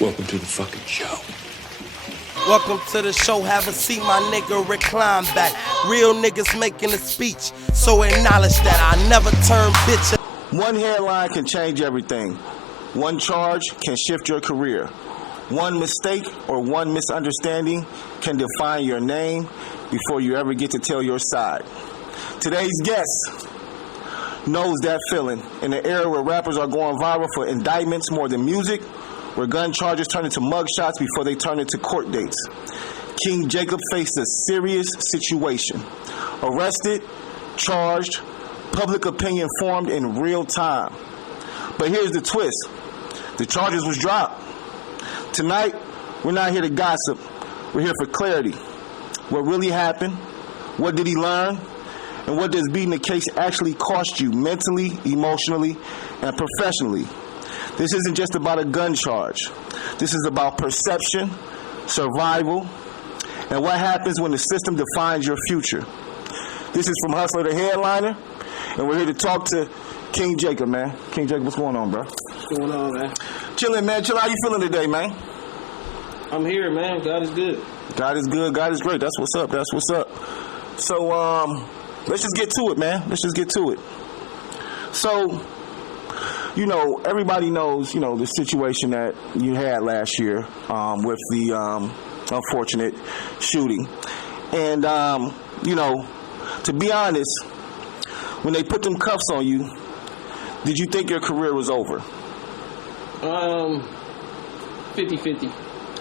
Welcome to the fucking show. Welcome to the show, have a seat, my nigga, recline back. Real niggas making a speech, so acknowledge that I never turn bitch. One headline can change everything. One charge can shift your career. One mistake or one misunderstanding can define your name before you ever get to tell your side. Today's guest knows that feeling. In an era where rappers are going viral for indictments more than music, where gun charges turn into mugshots before they turn into court dates, Kiing Jakob faced a serious situation. Arrested, charged, public opinion formed in real time. But here's the twist. The charges was dropped. Tonight, we're not here to gossip. We're here for clarity. What really happened? What did he learn? And what does beating the case actually cost you mentally, emotionally, and professionally? This isn't just about a gun charge. This is about perception, survival, and what happens when the system defines your future. This is from Huster, the headliner, and we're here to talk to Kiing Jakob, man. Kiing Jakob, what's going on, bro? What's going on, man? Chilling, man. Chill. How you feeling today, man? I'm here, man. God is good. God is good. God is great. That's what's up. That's what's up. So, let's just get to it, man. Let's just get to it. So, you know, everybody knows, you know, the situation that you had last year with the unfortunate shooting. And, you know, to be honest, when they put them cuffs on you, did you think your career was over? 50-50. 50-50?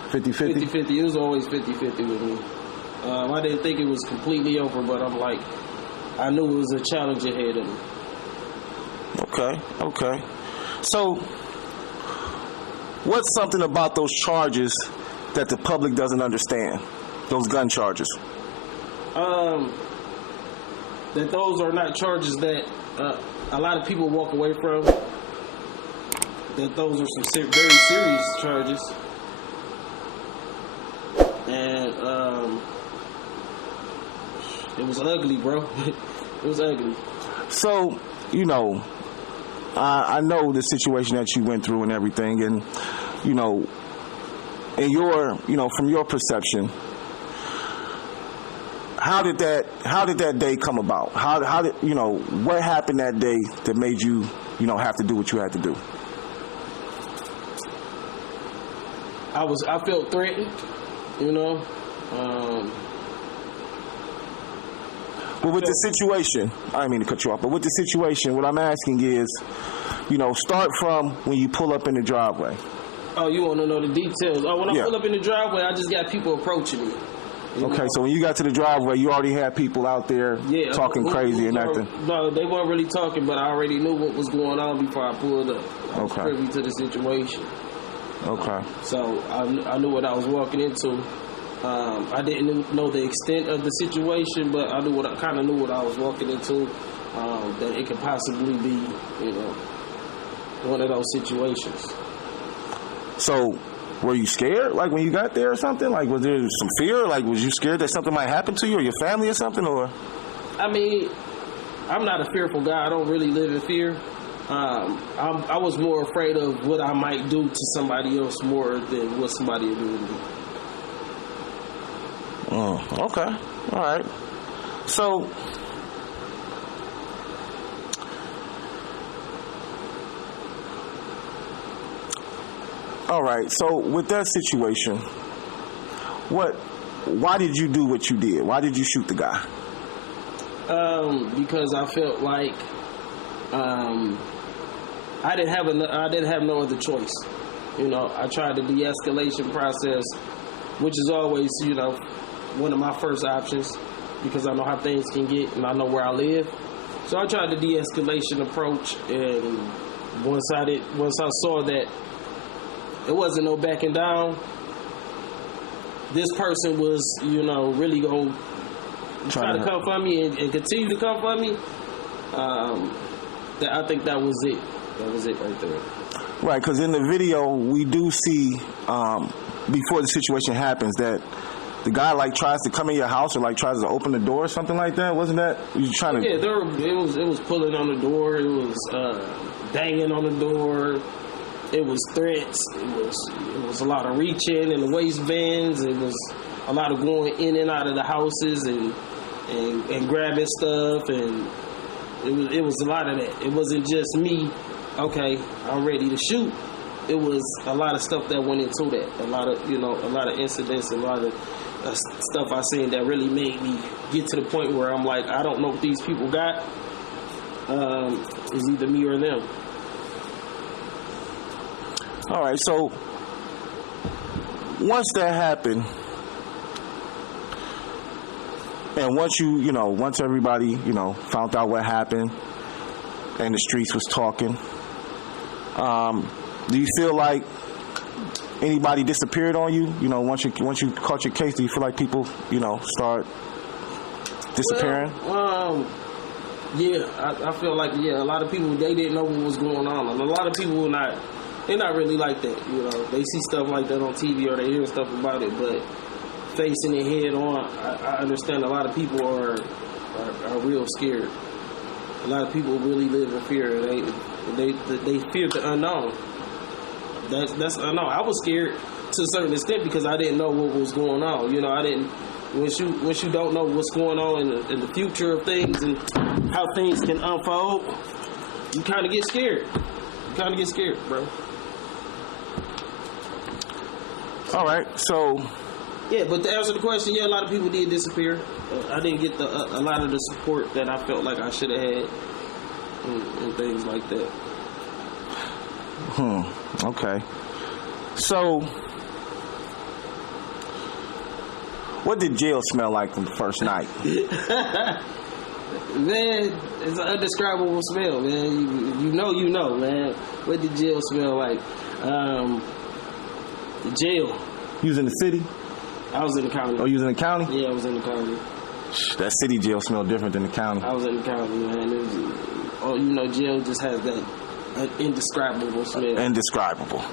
50-50. It was always 50-50 with me. I didn't think it was completely over, but I'm like, I knew it was a challenge ahead of me. Okay. So, what's something about those charges that the public doesn't understand? Those gun charges? That those are not charges that a lot of people walk away from. That those are some very serious charges. And it was ugly, bro. It was ugly. So, you know, I know the situation that you went through and everything, and you know, in your, you know, from your perception, how did that day come about? How did, you know, what happened that day that made you, you know, have to do what you had to do? I felt threatened, you know. But with the situation, I didn't mean to cut you off, but with the situation, what I'm asking is, you know, start from when you pull up in the driveway. Oh, you want to know the details? Oh, when I Yeah. pull up in the driveway, I just got people approaching me. Okay, so when you got to the driveway, you already had people out there talking crazy and acting. No, they weren't really talking, but I already knew what was going on before I pulled up. I was privy to the situation. Okay. So I knew what I was walking into. I didn't know the extent of the situation, but I kind of knew what I was walking into. That it could possibly be, you know, one of those situations. So, were you scared, like, when you got there or something? Like, was there some fear? Like, was you scared that something might happen to you or your family or something? Or? I mean, I'm not a fearful guy. I don't really live in fear. I was more afraid of what I might do to somebody else more than what somebody would do to me. Okay. All right. So, all right. So, with that situation, why did you do what you did? Why did you shoot the guy? Because I felt like I didn't have no other choice. You know, I tried the de-escalation process, which is always, you know, one of my first options because I know how things can get and I know where I live. So I tried the de-escalation approach, and once I saw that it wasn't no backing down, this person was, you know, really going to try to come for me and continue to come for me. I think that was it. That was it right there. Right, because in the video we do see before the situation happens that the guy like tries to come in your house or like tries to open the door or something like that. Wasn't that you trying to? Yeah, it was pulling on the door. It was banging on the door. It was threats. It was a lot of reaching in the waistbands. It was a lot of going in and out of the houses and grabbing stuff, and it was a lot of that. It wasn't just me. Okay, I'm ready to shoot. It was a lot of stuff that went into that. A lot of incidents, a lot of stuff I seen that really made me get to the point where I'm like, I don't know what these people got. It's either me or them. All right, so once that happened, and once once everybody, found out what happened and the streets was talking, do you feel like anybody disappeared on you? Once you caught your case, do you feel like people, start disappearing? Well, yeah, I feel like, a lot of people, they didn't know what was going on. And a lot of people they're not really like that, They see stuff like that on TV or they hear stuff about it, but facing it head on, I understand a lot of people are real scared. A lot of people really live in fear. They fear the unknown. That's unknown. I was scared to a certain extent because I didn't know what was going on. I didn't. Once you don't know what's going on in the future of things and how things can unfold, you kind of get scared. Bro. All right, so. Yeah, but to answer the question, a lot of people did disappear. I didn't get a lot of the support that I felt like I should have had, and things like that. Okay. So, what did jail smell like from the first night? Man, it's an indescribable smell, man. You know, man. What did jail smell like? The jail. You was in the city? I was in the county. Oh, you was in the county? Yeah, I was in the county. That city jail smelled different than the county. I was in the county, man. Jail just has that indescribable smell. Indescribable.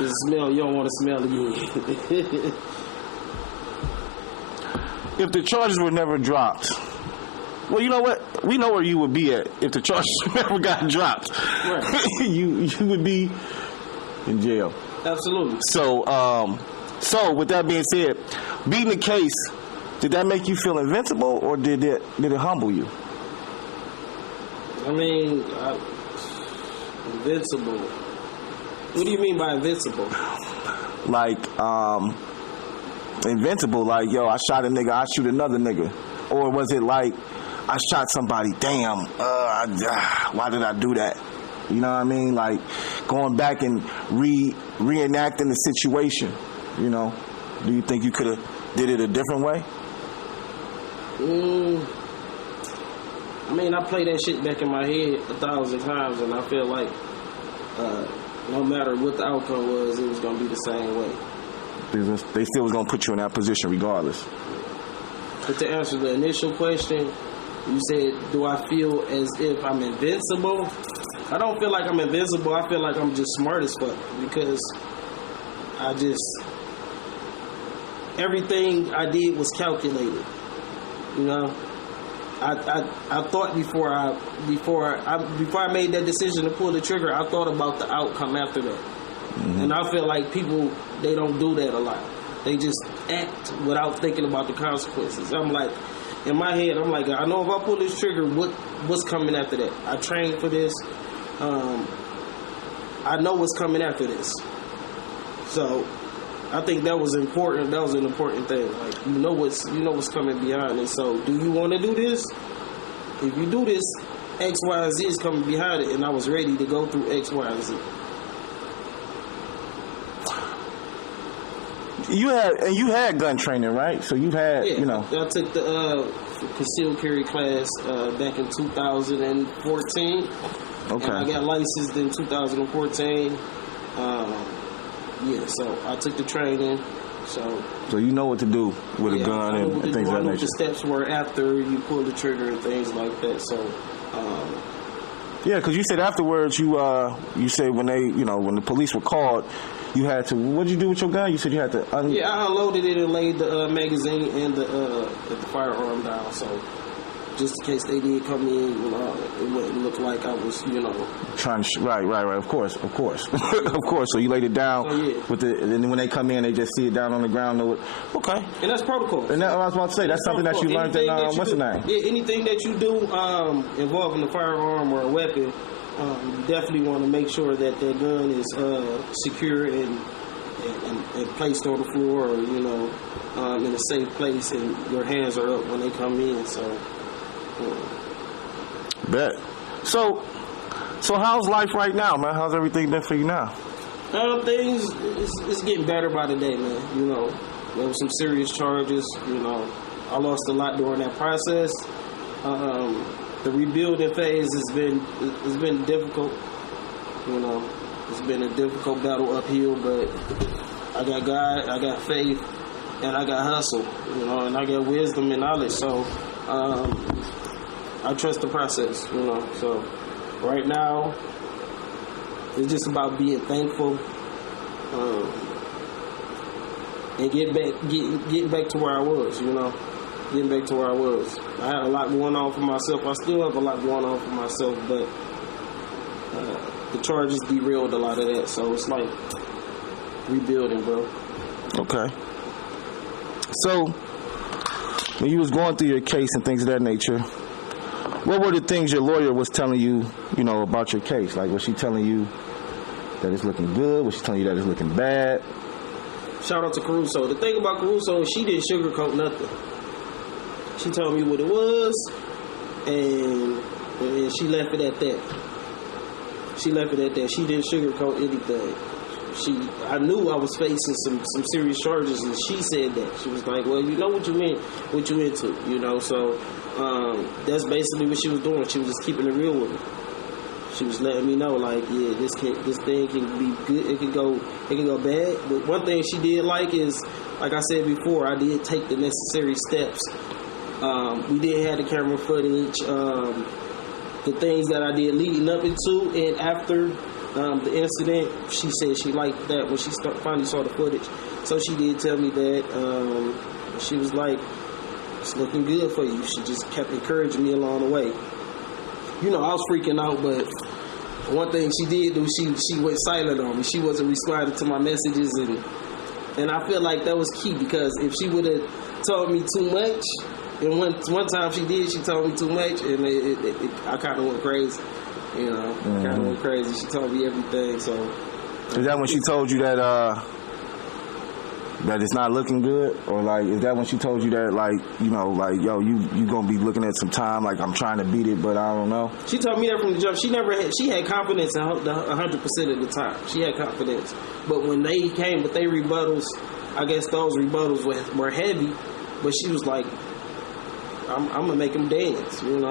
It's a smell you don't want to smell again. If the charges were never dropped, well, you know what? We know where you would be at if the charges never got dropped. Right. you would be in jail. Absolutely. So with that being said, beating the case, did that make you feel invincible, or did it humble you? I mean, invincible. What do you mean by invincible? Like, invincible, like, yo, I shot a nigga, I shoot another nigga. Or was it like, I shot somebody, damn, why did I do that? You know what I mean? Like, going back and reenacting the situation, Do you think you could have did it a different way? I mean, I play that shit back in my head 1,000 times, and I feel like no matter what the outcome was, it was going to be the same way. They still was going to put you in that position regardless. But to answer the initial question, you said, do I feel as if I'm invincible? I don't feel like I'm invincible. I feel like I'm just smart as fuck because everything I did was calculated. I thought before I made that decision to pull the trigger, I thought about the outcome after that. Mm-hmm. And I feel like people, they don't do that a lot. They just act without thinking about the consequences. I'm like, in my head, I'm like, I know if I pull this trigger, what's coming after that? I trained for this. I know what's coming after this. So I think that was important. That was an important thing. Like, you know what's coming behind it. So do you want to do this? If you do this, X, Y, and Z is coming behind it, and I was ready to go through X, Y, and Z. You had gun training, right? So you had, I took the concealed carry class back in 2014. Okay. And I got licensed in 2014. So I took the training. So you know what to do with a gun and things of that nature. What the steps were after you pull the trigger and things like that. So. Yeah, because you said afterwards you said when the police were called, you had to. What did you do with your gun? You said you had to. I unloaded it and laid the magazine and the firearm down. So just in case they did come in, it wouldn't look like I was, trying to right. Of course, of course. So you laid it down with and then when they come in, they just see it down on the ground. Okay. And that's protocol. And I was about to say that's something that you learned in what's the name? Yeah, anything that you do involving a firearm or a weapon, you definitely want to make sure that gun is secure and placed on the floor, or in a safe place, and your hands are up when they come in. So. Bet. So how's life right now, man? How's everything been for you now? Things it's getting better by the day, man. There was some serious charges. I lost a lot during that process. The rebuilding phase has been difficult. It's been a difficult battle uphill, but I got God, I got faith, and I got hustle. And I got wisdom and knowledge. So. I trust the process, So right now, it's just about being thankful and getting back to where I was, Getting back to where I was. I had a lot going on for myself. I still have a lot going on for myself, but the charges derailed a lot of that. So it's like rebuilding, bro. Okay. So when you was going through your case and things of that nature, what were the things your lawyer was telling you, about your case? Like, was she telling you that it's looking good? Was she telling you that it's looking bad? Shout out to Caruso. The thing about Caruso is she didn't sugarcoat nothing. She told me what it was, and she left it at that. She didn't sugarcoat anything. I knew I was facing some serious charges, and she said that. She was like, well, you know what you into, So that's basically what she was doing. She was just keeping it real with me. She was letting me know, like, yeah, this thing can be good. It can go bad. But one thing she did like is, like I said before, I did take the necessary steps. We did have the camera footage, the things that I did leading up into and after the incident. She said she liked that when she finally saw the footage. So she did tell me that. She was like, it's looking good for you. She just kept encouraging me along the way. I was freaking out, but one thing she did do, she went silent on me. She wasn't responding to my messages, and I feel like that was key, because if she would have told me too much, and one time she did, she told me too much, and I kind of went crazy. Kind of went crazy. She told me everything. So is that when she told you that that it's not looking good, or like is that when she told you that yo, you gonna be looking at some time, like I'm trying to beat it, but I don't know? She told me that from the jump. She had confidence 100% of the time. She had confidence, but when they came with their rebuttals, I guess those rebuttals were heavy. But she was like, I'm gonna make them dance, I'm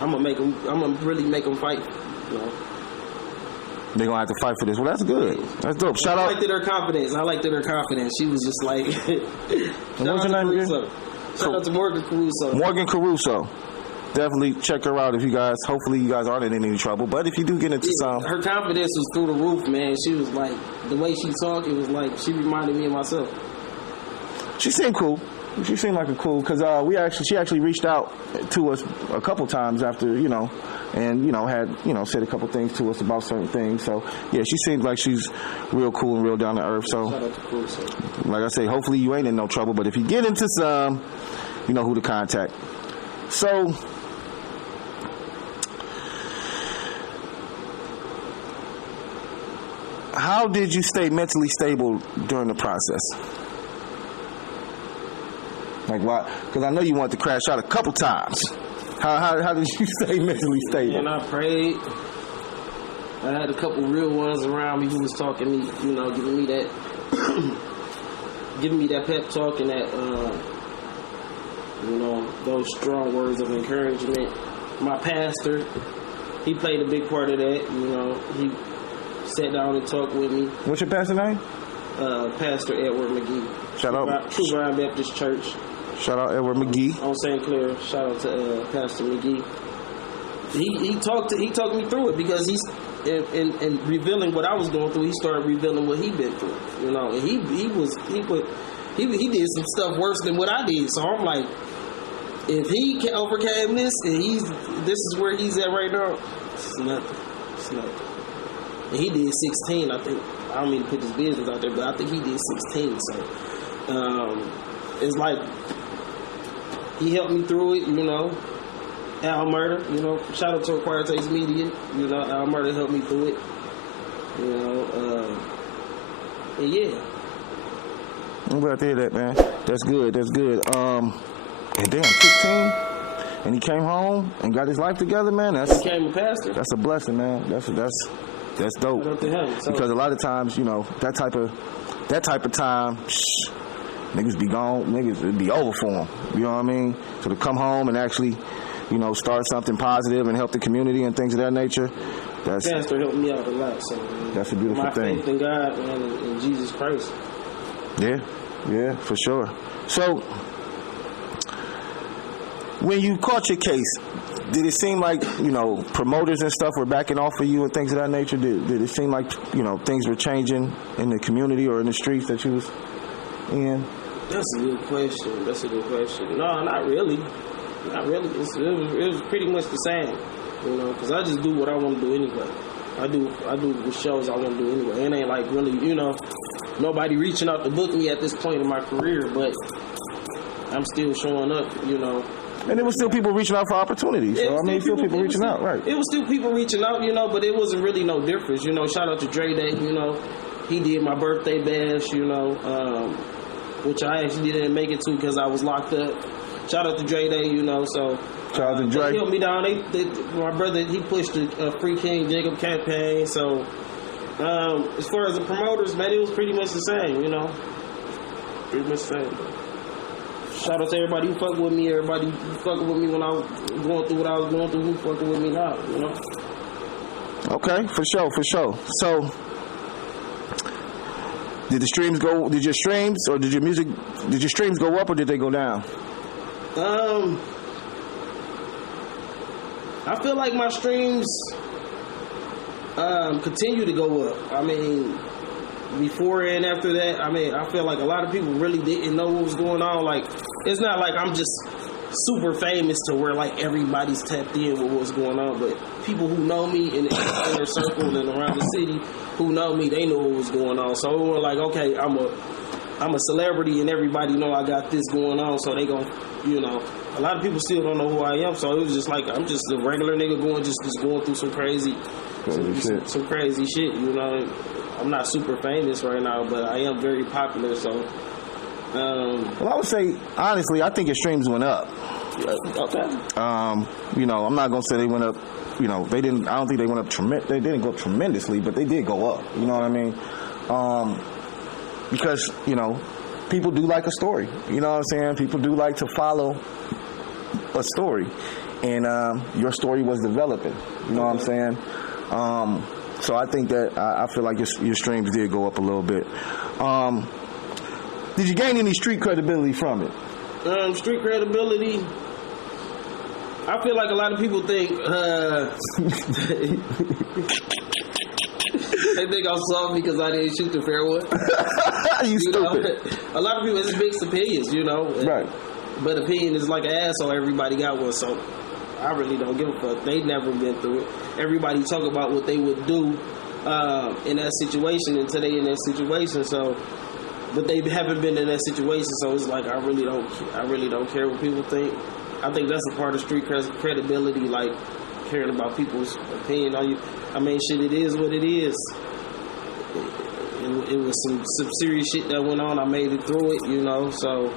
gonna really make them fight, They're gonna have to fight for this. Well, that's good. That's dope. Shout out. I liked her confidence. She was just like. What's her name again? Shout out to Morgan Caruso. Morgan Caruso. Definitely check her out if you guys. Hopefully you guys aren't in any trouble. But if you do get into some, her confidence was through the roof, man. She was like, the way she talked, it was like she reminded me of myself. She seemed cool. She seemed like a cool, because she actually reached out to us a couple times after, and had said a couple things to us about certain things. So yeah, she seems like she's real cool and real down to earth. So like I say, hopefully you ain't in no trouble. But if you get into some, you know who to contact. So how did you stay mentally stable during the process? Like why? Because I know you wanted to crash out a couple times. How did you stay mentally stable? And I prayed. I had a couple real ones around me who was talking me, giving me that pep talk and that, those strong words of encouragement. My pastor, he played a big part of that. He sat down and talked with me. What's your pastor name? Pastor Edward McGee. Shout out. True Vine Baptist Church. Shout out Edward McGee. On St. Clair. Shout out to Pastor McGee. He talked me through it, because he's in revealing what I was going through. He started revealing what he'd been through. And he did some stuff worse than what I did. So I'm like, if he overcame this and this is where he's at right now, it's nothing. It's nothing. And he did 16, I think. I don't mean to put his business out there, but I think he did 16. So it's like he helped me through it, you know. Al Murder, you know. Shout out to Acquired Taste Media. You know, Al Murder helped me through it. You know, and yeah. I'm glad to hear that, man. That's good. That's good. And damn, 16, and he came home and got his life together, man. That's became a pastor. That's a blessing, man. That's dope. Shout out to him. So, because a lot of times, you know, that type of time, niggas be gone. Niggas it'd be over for them. You know what I mean? So to come home and actually, you know, start something positive and help the community and things of that nature. Pastor helped me out a lot. So that's a beautiful thing. My faith in God, man, and in Jesus Christ. Yeah, for sure. So, when you caught your case, did it seem like, you know, promoters and stuff were backing off of you and things of that nature? Did it seem like, you know, things were changing in the community or in the streets that you was in? That's a good question. No, not really. It was pretty much the same, you know, because I just do what I want to do anyway. I do the shows I want to do anyway. It ain't like really, you know, nobody reaching out to book me at this point in my career, but I'm still showing up, you know. And there was still people reaching out for opportunities. So, I mean, still people reaching out, right? It was still people reaching out, you know, but it wasn't really no difference, you know. Shout out to Dre Day, you know. He did my birthday bash, you know, which I actually didn't make it to because I was locked up. Shout out to Dre Day, you know, so. Shout out to Dre. They helped me down. My brother, he pushed a free Kiing Jakob campaign, so. As far as the promoters, man, it was pretty much the same, you know. Pretty much the same. Shout out to everybody who fucked with me, everybody who fucked with me when I was going through what I was going through, who fucking with me now, you know. Okay, for sure. So, did your streams go up or did they go down? I feel like my streams continue to go up. I mean, before and after that, I mean, I feel like a lot of people really didn't know what was going on. Like, it's not like I'm just super famous to where like everybody's tapped in with what's going on, but people who know me in their circle and around the city who know me, they know what was going on. So we were like, okay, I'm a celebrity and everybody know I got this going on, so they gon', you know, a lot of people still don't know who I am, so it was just like I'm just a regular nigga going through some crazy shit, you know. I'm not super famous right now, but I am very popular, so. Well, I would say, honestly, I think your streams went up. Okay. You know, I'm not going to say they went up, you know, I don't think they went up they didn't go tremendously, but they did go up, you know what I mean? Because, you know, people do like a story, you know what I'm saying? People do like to follow a story, and your story was developing, you know what I'm saying? So I think that I feel like your streams did go up a little bit. Did you gain any street credibility from it? Street credibility, I feel like a lot of people think they think I'm soft because I didn't shoot the fair one. you stupid. Know? A lot of people, it's mixed opinions, you know. Right. But opinion is like an asshole. Everybody got one, so I really don't give a fuck. They never been through it. Everybody talk about what they would do in that situation until they in that situation. So, but they haven't been in that situation. So it's like I really don't care what people think. I think that's a part of street credibility, like caring about people's opinion on you. I mean, shit, it is what it is. It was some serious shit that went on. I made it through it, you know. So.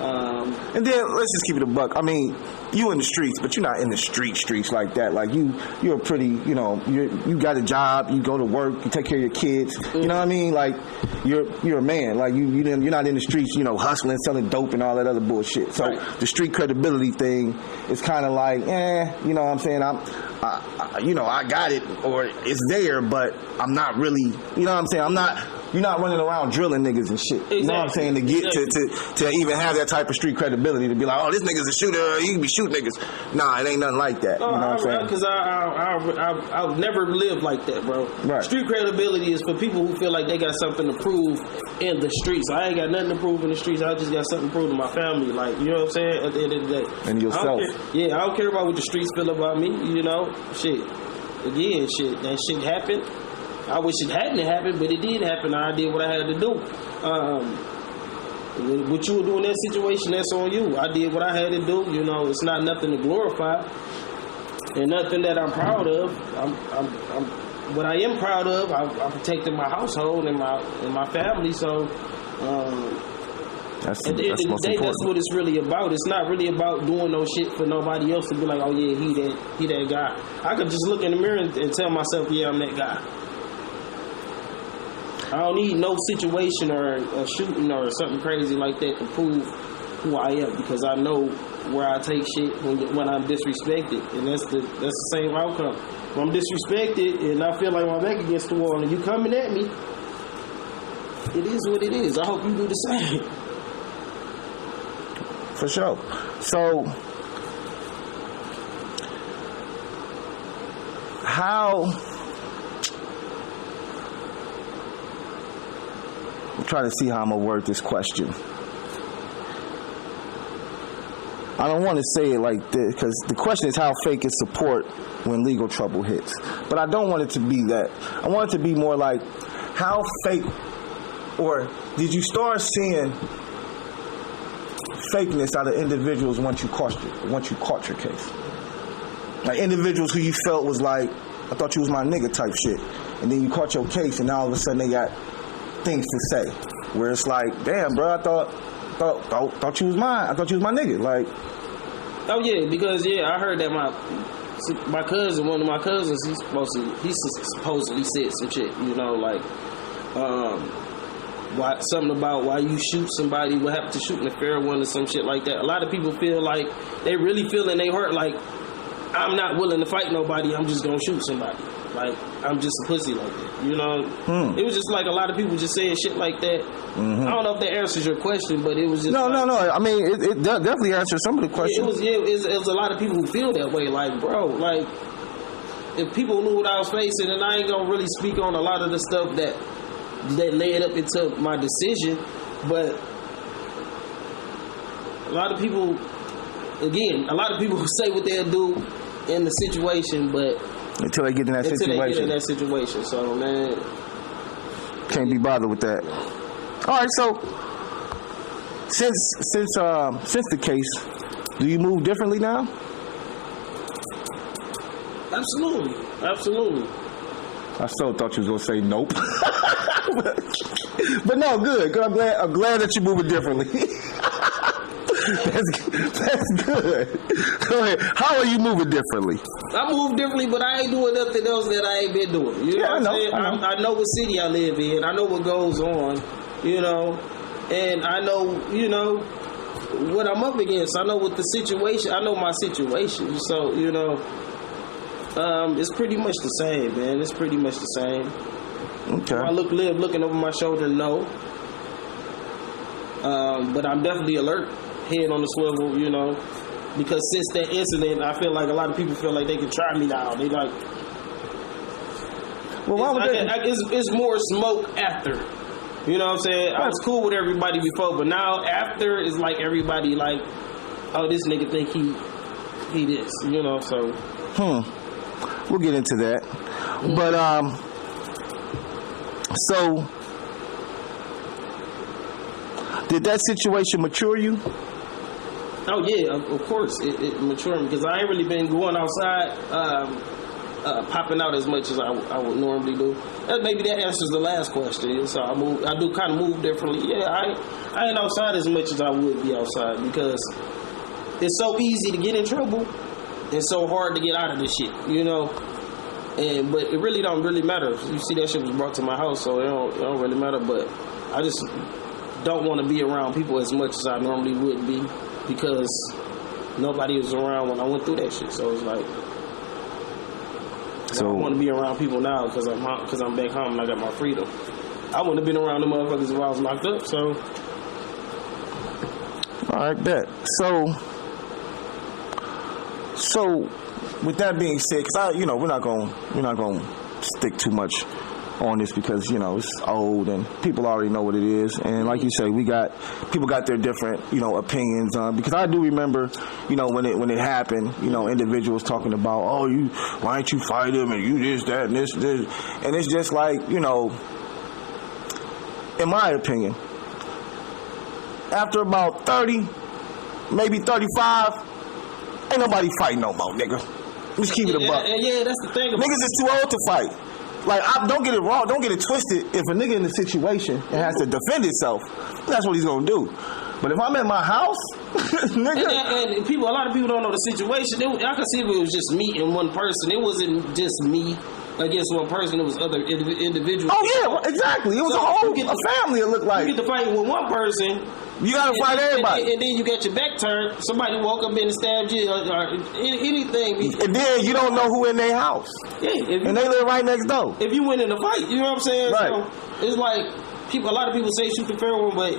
And then let's just keep it a buck. I mean, you in the streets, but you're not in the streets like that. Like you're a pretty, you know, you got a job, you go to work, you take care of your kids. You know what I mean? Like you're a man. Like you're not in the streets, you know, hustling, selling dope and all that other bullshit. So right. The street credibility thing is kind of like, you know what I'm saying? I got it or it's there, but I'm not really, you know what I'm saying? I'm not you're not running around drilling niggas and shit. Exactly. You know what I'm saying? To get to even have that type of street credibility to be like, oh, this nigga's a shooter. You can be shooting niggas. Nah, it ain't nothing like that. You know what I'm saying? Because I've never lived like that, bro. Right. Street credibility is for people who feel like they got something to prove in the streets. I ain't got nothing to prove in the streets. I just got something to prove to my family. Like, you know what I'm saying? At the end of the day. And yourself. I don't care about what the streets feel about me, you know? Shit. Again, that shit happened. I wish it hadn't happened, but it did happen. I did what I had to do. What you were doing in that situation, that's on you. I did what I had to do. You know, it's not nothing to glorify, and nothing that I'm proud of. What I am proud of, I'm protecting my household and my family. So, at the end of the day, that's what it's really about. It's not really about doing no shit for nobody else to be like, oh yeah, he that guy. I could just look in the mirror and tell myself, yeah, I'm that guy. I don't need no situation or a shooting or something crazy like that to prove who I am, because I know where I take shit when I'm disrespected, and that's the same outcome. When I'm disrespected and I feel like my back against the wall and you coming at me, it is what it is. I hope you do the same. For sure. So, I'm trying to see how I'm going to word this question. I don't want to say it like this, because the question is how fake is support when legal trouble hits. But I don't want it to be that. I want it to be more like, how fake, or did you start seeing fakeness out of individuals once you caught your case? Like individuals who you felt was like, I thought you was my nigga type shit. And then you caught your case and now all of a sudden they got things to say. Where it's like, damn, bro, I thought you was mine. I thought you was my nigga. Like, oh yeah, because I heard that my cousin, one of my cousins, he supposedly said some shit, you know, like something about why you shoot somebody, what happened to shooting a fair one or some shit like that. A lot of people feel like they really feel in their heart like, I'm not willing to fight nobody, I'm just gonna shoot somebody. Like, I'm just a pussy like that, you know? It was just like a lot of people just saying shit like that. Mm-hmm. I don't know if that answers your question, but it was just... No. I mean, it definitely answers some of the questions. It was a lot of people who feel that way. Like, bro, like, if people knew what I was facing, and I ain't gonna really speak on a lot of the stuff that led up into my decision, but a lot of people say what they'll do in the situation, but until they get in that situation. So, man, can't be bothered with that. All right, so since the case, do you move differently now? Absolutely. I so thought you was gonna say nope. But no, good. I'm glad that you're moving differently. That's good. Go ahead. How are you moving differently? I move differently, but I ain't doing nothing else that I ain't been doing. You know what I'm saying? I know what city I live in. I know what goes on, you know, and I know, you know, what I'm up against. I know what the situation. I know my situation. So, you know, it's pretty much the same, man. It's pretty much the same. Okay. I looking over my shoulder, no. But I'm definitely alert, head on the swivel, you know, because since that incident, I feel like a lot of people feel like they can try me now. They like, well, it's more smoke after. You know what I'm saying? I was cool with everybody before, but now after, it's like everybody like, oh, this nigga think he this, you know, so. We'll get into that. But, so, did that situation mature you? Oh, yeah, of course. It matured me because I ain't really been going outside, popping out as much as I would normally do. Maybe that answers the last question. So I do kind of move differently. Yeah, I ain't outside as much as I would be outside because it's so easy to get in trouble and so hard to get out of this shit, you know? But it really don't really matter. You see that shit was brought to my house, so it don't really matter. But I just don't want to be around people as much as I normally would be because nobody was around when I went through that shit. So it's like, I want to be around people now because I'm back home and I got my freedom. I wouldn't have been around the motherfuckers if I was locked up. So, all right, bet. So, with that being said, because we're not gonna stick too much on this because it's old and people already know what it is. And like you say, people got their different opinions on. Because I do remember when it happened, individuals talking about, oh, why don't you fight him and you this, that, and this, and it's just like in my opinion, after about 30, maybe 35, ain't nobody fighting no more, nigga. Let's keep it a buck. Yeah, that's the thing. Niggas is too old to fight. Like, don't get it wrong, don't get it twisted. If a nigga in a situation and has to defend himself, that's what he's gonna do. But if I'm at my house, nigga. And a lot of people don't know the situation. I can see if it was just me and one person. It wasn't just me against one person. It was other individuals. Oh yeah, exactly. It was a whole family. It looked like you get to fight with one person. You gotta fight everybody. And then you get your back turned. Somebody walk up in and stab you or anything. And then you don't know who in their house. Yeah. And they live right next door. If you win in a fight, you know what I'm saying? Right. So it's like a lot of people say shoot the fair one, but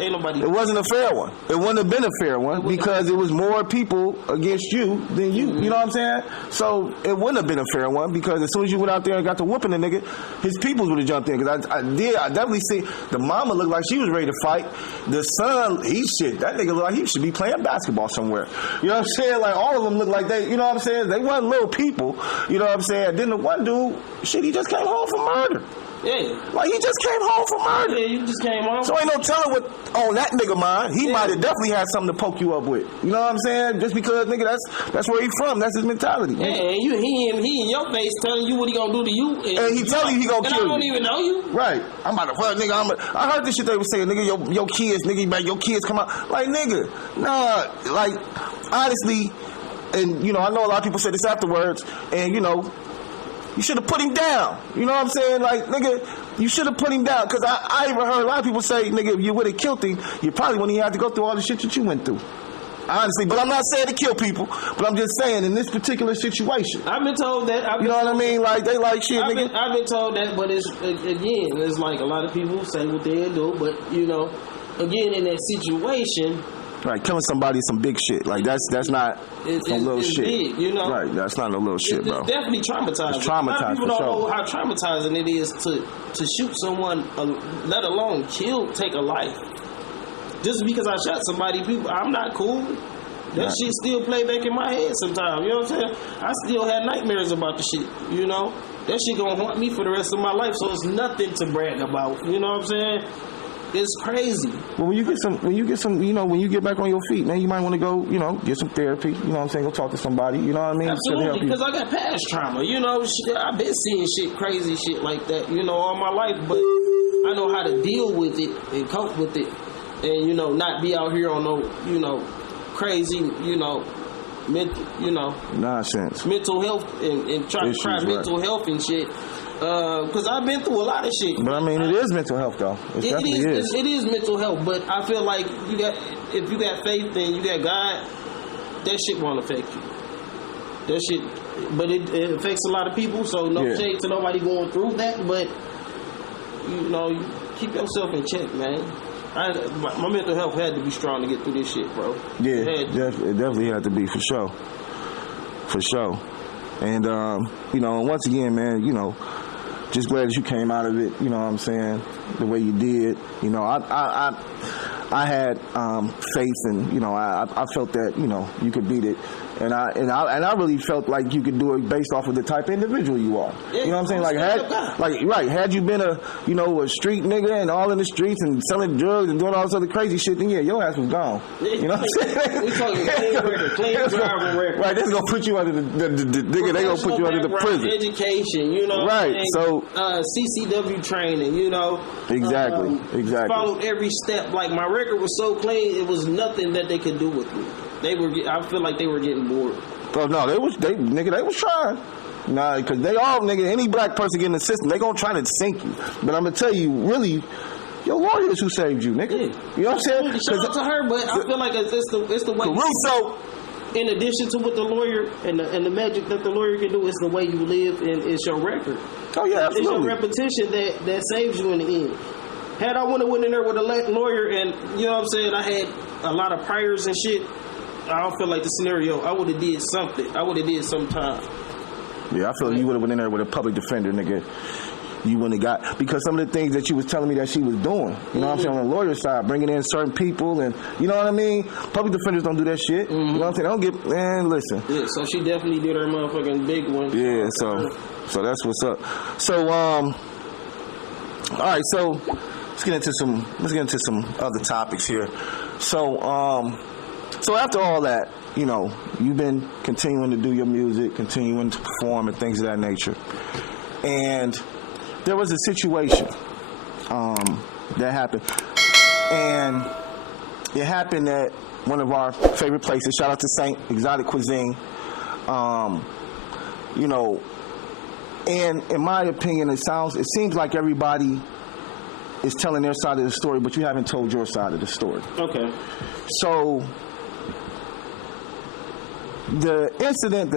ain't nobody. It wasn't a fair one. It wouldn't have been a fair one because it was more people against you than you. Mm-hmm. You know what I'm saying? So it wouldn't have been a fair one because as soon as you went out there and got to whooping the nigga, his peoples would have jumped in. Because I definitely see the mama looked like she was ready to fight. The son, that nigga looked like he should be playing basketball somewhere. You know what I'm saying? Like all of them looked like they, you know what I'm saying? They wasn't little people. You know what I'm saying? Then the one dude, he just came home from murder. Yeah. Like, he just came home from murder. Yeah, you just came home. So ain't no telling what on that nigga mind. He might have definitely had something to poke you up with. You know what I'm saying? Just because, nigga, that's where he from. That's his mentality. Yeah, and he in your face telling you what he gonna do to you. And he telling you he gonna kill you. And I don't even know you. Right. I'm about to, nigga, I heard this shit they was saying, nigga, your kids, nigga, your kids come out. Like, nigga, nah, like, honestly, and, I know a lot of people say this afterwards, and, you should have put him down. You know what I'm saying? Like, nigga, you should have put him down. Because I even heard a lot of people say, nigga, if you would have killed him, you probably wouldn't even have to go through all the shit that you went through. Honestly. But I'm not saying to kill people. But I'm just saying, in this particular situation. I've been told that. You know what I mean? Like, they like shit, nigga. I've been told that, but it's like a lot of people say what they do. But, again, in that situation... Right, killing somebody is some big shit. Like, that's not some little shit. Big, Right, that's not no little shit, bro. It's definitely traumatizing. It's traumatizing. A lot of people don't know how traumatizing it is to shoot someone, let alone take a life. Just because I shot somebody, I'm not cool. That shit still play back in my head sometimes. You know what I'm saying? I still had nightmares about the shit. That shit gonna haunt me for the rest of my life. So it's nothing to brag about. You know what I'm saying? It's crazy. Well, when you get when you get back on your feet, man, you might want to go, get some therapy. You know what I'm saying? Go talk to somebody. You know what I mean? Absolutely, because I got past trauma. I've been seeing crazy shit like that, all my life. But I know how to deal with it and cope with it, and not be out here on no, crazy, nonsense, mental health and try mental health and shit. Because I've been through a lot of shit. But I mean, it is mental health, though. It definitely is. It is mental health, but I feel like if you got faith and you got God, that shit won't affect you. That shit, but it affects a lot of people. So no shade to nobody going through that, but you keep yourself in check, man. My mental health had to be strong to get through this shit, bro. Yeah, it definitely had to be, for sure. For sure. And, once again, man, just glad that you came out of it, you know what I'm saying, the way you did. I had faith, and I felt that you could beat it, and I really felt like you could do it based off of the type of individual you are. Yeah, you know what I'm saying? Had you been a street nigga and all in the streets and selling drugs and doing all this other crazy shit, then your ass was gone. You know what I'm saying? We talking clean driving record. Right, this is gonna put you under the nigga. They gonna put you under the prison. Education, Right, so CCW training, Exactly. Followed every step. Like, my record was so clean, it was nothing that they could do with me. I feel like they were getting bored. Oh no, they was trying. Nah, because they all, nigga, any black person getting the system, they gonna try to sink you. But I'm gonna tell you, really, your lawyer is who saved you, nigga. Yeah. You know what I'm saying? Shout out to her, but I feel like it's the way. Caruso. in addition to what the lawyer and the magic that the lawyer can do, is the way you live and it's your record. Oh yeah, absolutely. It's your repetition that saves you in the end. Had I went in there with a lawyer and, you know what I'm saying, I had a lot of priors and shit, I don't feel like the scenario, I would have did something. I would have did some time. Yeah, I feel you would have went in there with a public defender, nigga. You wouldn't have got, because some of the things that you was telling me that she was doing, you know what I'm saying, on the lawyer side, bringing in certain people and, you know what I mean? Public defenders don't do that shit. You know what I'm saying? They don't get, man, listen. Yeah, so she definitely did her motherfucking big one. Yeah, so that's what's up. So, all right, so let's get into some other topics here. So after all that, you know, you've been continuing to do your music, continuing to perform and things of that nature. And there was a situation that happened. And it happened at one of our favorite places. Shout out to Saint, Exotic Cuisine. You know, and in my opinion, it seems like everybody is telling their side of the story, but you haven't told your side of the story. Okay. So the incident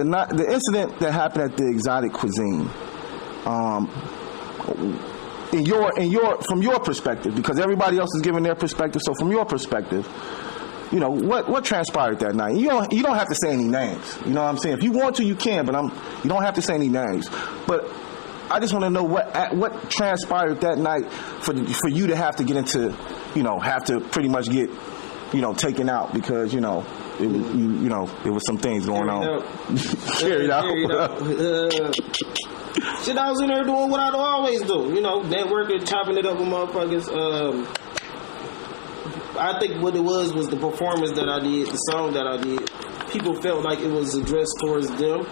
that happened at the Exotic Cuisine, from your perspective, because everybody else is giving their perspective, so from your perspective, you know, what transpired that night? You don't have to say any names. You know what I'm saying? If you want to, you can, but you don't have to say any names. But I just want to know what transpired that night for you to have to get into, you know, have to pretty much get, you know, taken out because, you know, it was, you know, there was some things going on. Carried out. Shit, I was in there doing what I always do, you know, networking, chopping it up with motherfuckers. I think what it was the performance that I did, the song that I did. People felt like it was addressed towards them.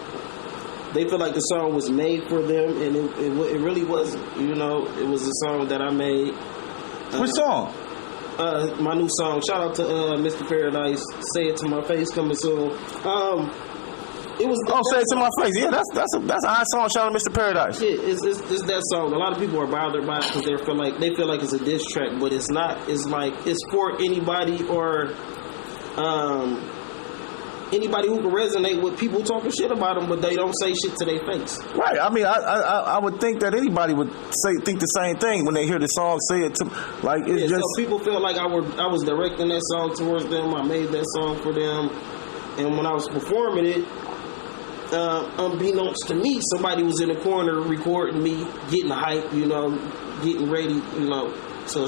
They felt like the song was made for them, and it really wasn't. You know, it was a song that I made. Which song? My new song. Shout out to Mr. Paradise. Say It To My Face, coming soon. It was. Say It To My Face. Yeah, that's a high song. Shout out to Mr. Paradise. Yeah, it's that song. A lot of people are bothered by it because they feel like it's a diss track, but it's not. It's like it's for anybody or anybody who can resonate with people talking shit about them, but they don't say shit to their face. Right. I mean, I would think that anybody would think the same thing when they hear the song. Say it to like it's just. So people feel like I was directing that song towards them. I made that song for them, and when I was performing it. Unbeknownst to me, somebody was in the corner recording me, getting hype, you know, getting ready, you know, to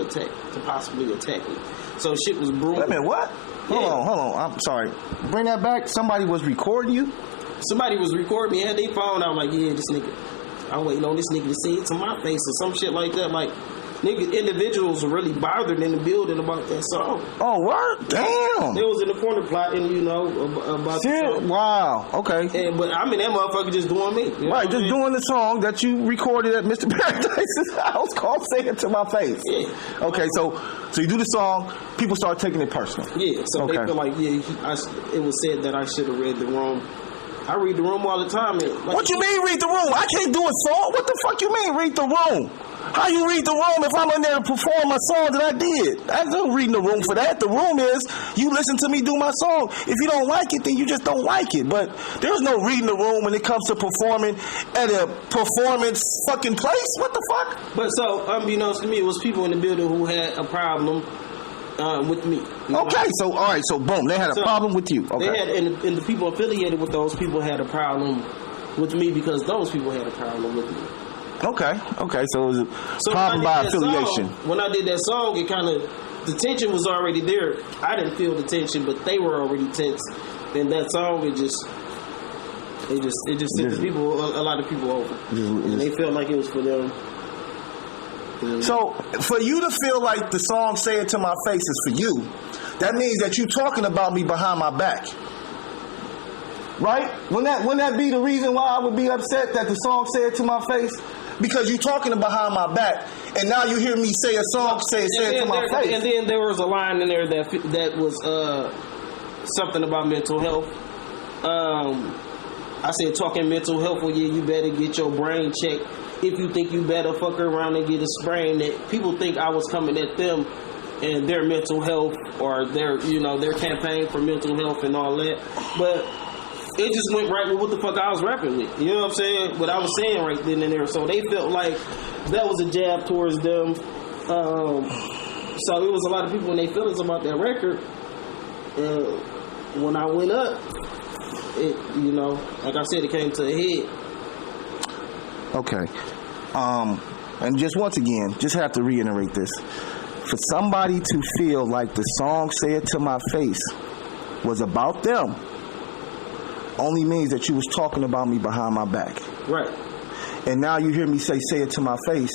attack, to possibly attack me. So shit was brewing. Wait a minute, what? Yeah. Hold on. I'm sorry. Bring that back. Somebody was recording you? Somebody was recording me. Had their phone. I'm like, yeah, this nigga. I'm waiting on this nigga to say it to my face or some shit like that. Like, nigga, individuals were really bothered in the building about that song. Oh, what? Damn. They was in the corner plotting, you know, about the song. Wow. Okay. But I mean, that motherfucker just doing me. You right, just doing the song that you recorded at Mr. Paradise's house called Say It To My Face. Yeah. Okay, so you do the song, people start taking it personal. Yeah, so they feel like, it was said that I should have read the room. I read the room all the time. What you mean read the room? I can't do a song. What the fuck you mean read the room? How you read the room if I'm in there to perform my song that I did? I don't read the room for that. The room is you listen to me do my song. If you don't like it, then you just don't like it. But there's no reading the room when it comes to performing at a performance fucking place. What the fuck? But so, unbeknownst to me, it was people in the building who had a problem with me. Okay, so all right, so boom, they had a problem with you. Okay. They had, and the people affiliated with those people had a problem with me because those people had a problem with me. Okay, so it was a problem by affiliation. When I did that song, it kind of, the tension was already there. I didn't feel the tension, but they were already tense. And that song, it just sent a lot of people over. And they felt like it was for them. So, for you to feel like the song Say It To My Face is for you, that means that you talking about me behind my back. Right? Wouldn't that be the reason why I would be upset that the song Say It To My Face? Because you talking behind my back, and now you hear me say a song, say it to my face. And then there was a line in there that was something about mental health. I said, talking mental health, well, yeah, you better get your brain checked. If you think you better fuck around and get a sprain, that people think I was coming at them and their mental health or their campaign for mental health and all that. But it just went right with what the fuck I was rapping with. You know what I'm saying? What I was saying right then and there. So they felt like that was a jab towards them. So it was a lot of people in their feelings about that record. When I went up, it, like I said, it came to a head. Okay. And just once again, just have to reiterate this. For somebody to feel like the song Say It To My Face was about them only means that you was talking about me behind my back. Right. And now you hear me say it to my face,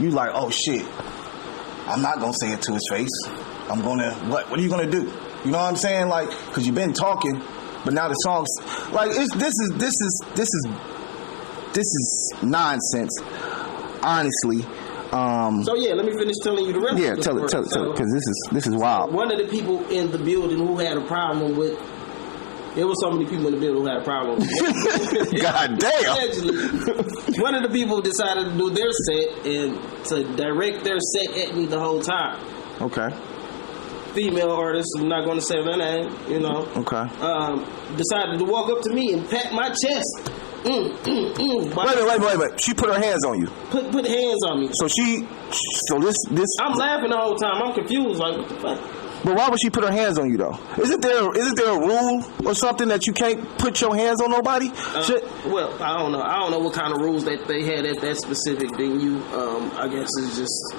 you like, oh shit, I'm not gonna say it to his face. I'm gonna, what are you gonna do? You know what I'm saying? Like, cause you've been talking, but now the song's, like, this is nonsense, honestly. So yeah, let me finish telling you the rest. Yeah, of the tell it, because this is wild. One of the people in the building who had a problem with, there was so many people in the building who had a problem with it. God damn. Allegedly, one of the people decided to do their set and to direct their set at me the whole time. Okay. Female artist, I'm not going to say their name, Okay. Decided to walk up to me and pat my chest. Wait. She put her hands on you. Put hands on me. So this. I'm laughing the whole time. I'm confused. Like, what the fuck? But why would she put her hands on you though? Isn't there a rule or something that you can't put your hands on nobody? Well, I don't know. I don't know what kind of rules that they had at that specific venue. I guess it's just.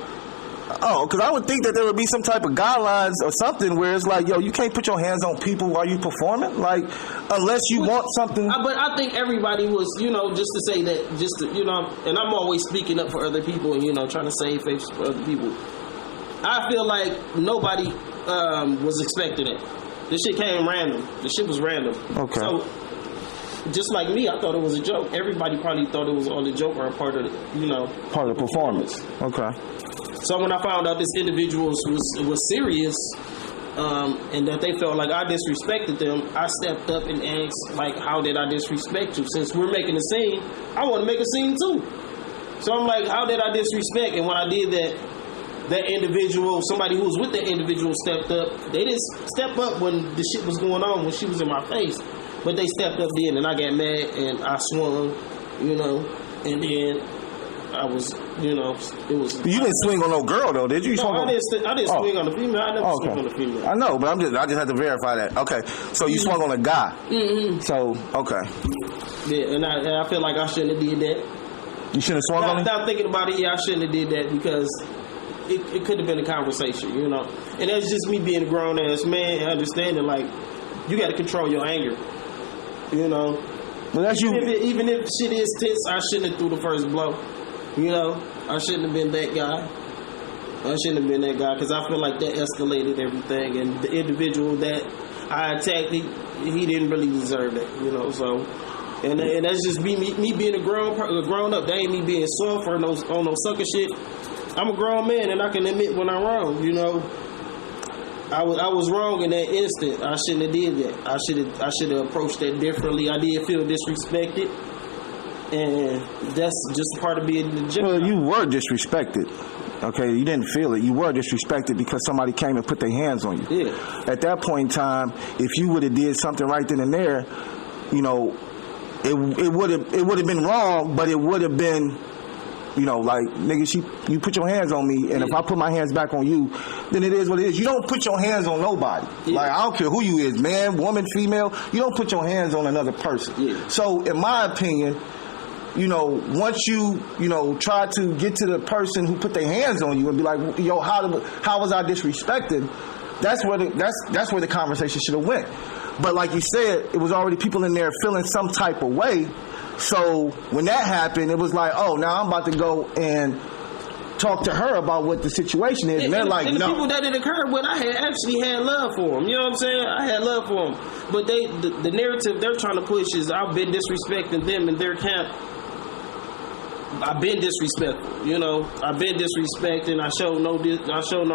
Oh, because I would think that there would be some type of guidelines or something where it's like, yo, you can't put your hands on people while you performing, like, unless you want something. But I think everybody was, just to say that, and I'm always speaking up for other people and, trying to save face for other people. I feel like nobody was expecting it. This shit came random. The shit was random. Okay. So, just like me, I thought it was a joke. Everybody probably thought it was all a joke or a part of the, part of the performance. Okay. So when I found out this individual was serious, and that they felt like I disrespected them, I stepped up and asked, like, how did I disrespect you? Since we're making a scene, I want to make a scene too. So I'm like, how did I disrespect? And when I did that, that individual, somebody who was with that individual stepped up. They didn't step up when the shit was going on, when she was in my face. But they stepped up then, and I got mad, and I swung, and then I was, it was. You didn't swing on no girl though, did you? No, I didn't swing on the female. I never swung on the female. I know, but I just had to verify that. Okay, so you swung on a guy. Mm-hmm. So okay. Yeah, and I feel like I shouldn't have did that. You shouldn't have swung on him? Without thinking about it, I shouldn't have did that because it could have been a conversation, And that's just me being a grown ass man, understanding like you got to control your anger, Well, that's even if shit is tense, I shouldn't have threw the first blow. I shouldn't have been that guy. Because I feel like that escalated everything, and the individual that I attacked, he didn't really deserve that, So, and that's just me being a grown up. That ain't me being soft or no sucker shit. I'm a grown man, and I can admit when I'm wrong. I was wrong in that instant. I shouldn't have did that. I should have approached that differently. I did feel disrespected. And that's just a part of being the gym. Well, you were disrespected. Okay, you didn't feel it. You were disrespected because somebody came and put their hands on you. Yeah. At that point in time, if you would have did something right then and there, it would have been wrong, but it would have been, like, nigga, you put your hands on me, and if I put my hands back on you, then it is what it is. You don't put your hands on nobody. Yeah. Like, I don't care who you is, man, woman, female. You don't put your hands on another person. Yeah. So, in my opinion, once you, try to get to the person who put their hands on you and be like, yo, how was I disrespected? That's where the conversation should have went. But like you said, it was already people in there feeling some type of way. So when that happened, it was like, oh, now I'm about to go and talk to her about what the situation is. And they're like, and the no. people that it occurred with, I had love for them. You know what I'm saying? I had love for them. But the narrative they're trying to push is I've been disrespecting them in their camp. I've been disrespectful, I've been disrespecting. I show no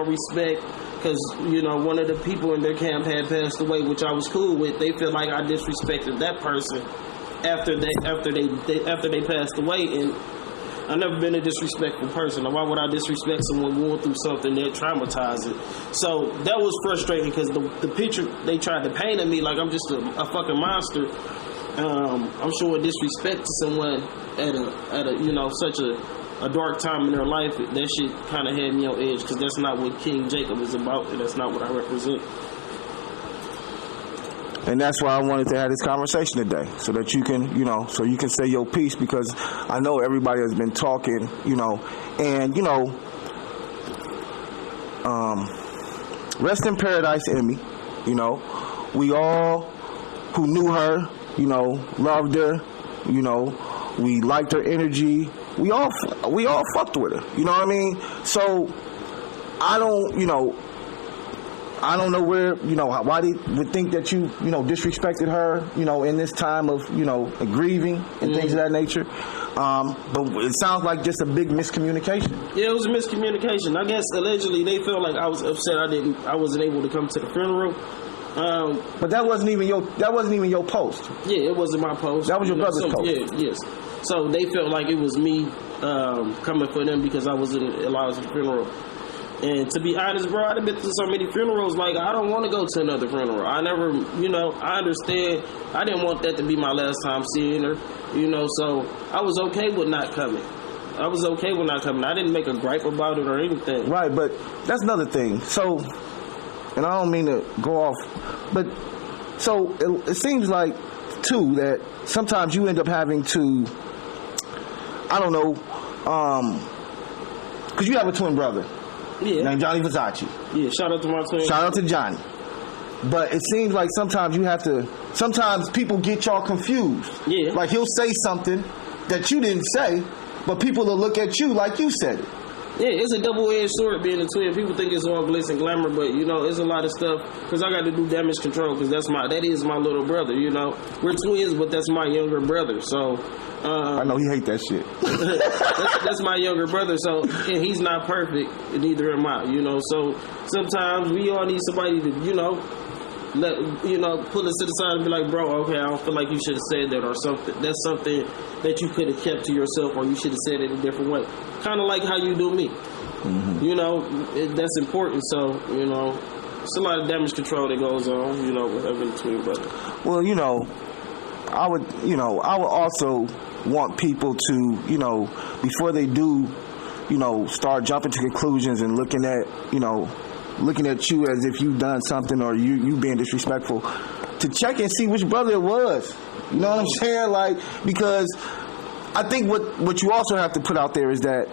respect because one of the people in their camp had passed away, which I was cool with. They feel like I disrespected that person after they passed away, and I've never been a disrespectful person. Why would I disrespect someone going through something that traumatized it? So that was frustrating because the picture they tried to paint of me like I'm just a fucking monster. I'm showing disrespect to someone at a you know, such a dark time in their life. That shit kind of had me on edge because that's not what Kiing Jakob is about, and that's not what I represent. And that's why I wanted to have this conversation today, so that you can, you know, so you can say your piece, because I know everybody has been talking, you know, and, you know, rest in paradise, Emmy. You know, we all who knew her, you know, loved her, you know, we liked her energy. We all fucked with her. You know what I mean? So I don't know where, you know, why they would think that you know, disrespected her, you know, in this time of, you know, grieving and things of that nature. But it sounds like just a big miscommunication. Yeah, it was a miscommunication. I guess allegedly they felt like I was upset I wasn't able to come to the funeral. But that wasn't even your post. Yeah, it wasn't my post. That was your brother's post. Yeah, yes. So they felt like it was me coming for them because I wasn't allowed to the funeral. And to be honest, bro, I've been to so many funerals, like, I don't want to go to another funeral. I never, you know, I understand. I didn't want that to be my last time seeing her, you know, so I was okay with not coming. I didn't make a gripe about it or anything. Right, but that's another thing. So, and I don't mean to go off, but so it seems like, too, that sometimes you end up having to, I don't know, because you have a twin brother. Yeah. Named Johnny Versace. Yeah, shout out to my twin. Shout out to Johnny. But it seems like sometimes sometimes people get y'all confused. Yeah. Like he'll say something that you didn't say, but people will look at you like you said it. Yeah, it's a double-edged sword being a twin. People think it's all glitz and glamour, but, you know, it's a lot of stuff, because I got to do damage control, because that is my little brother, you know. We're twins, but that's my younger brother, so... I know he hate that shit. that's my younger brother, so, and he's not perfect, and neither am I, you know. So sometimes we all need somebody to, you know, pull us to the side and be like, bro, okay, I don't feel like you should have said that, or something. That's something that you could have kept to yourself, or you should have said it a different way. Kind of like how you do me. Mm-hmm. You know, that's important. So, you know, it's a lot of damage control that goes on, you know, with having a twin brother. Well, you know, I would also want people to, you know, before they do, you know, start jumping to conclusions and looking at you as if you've done something or you being disrespectful, to check and see which brother it was. You know what I'm saying? Like, because I think what you also have to put out there is that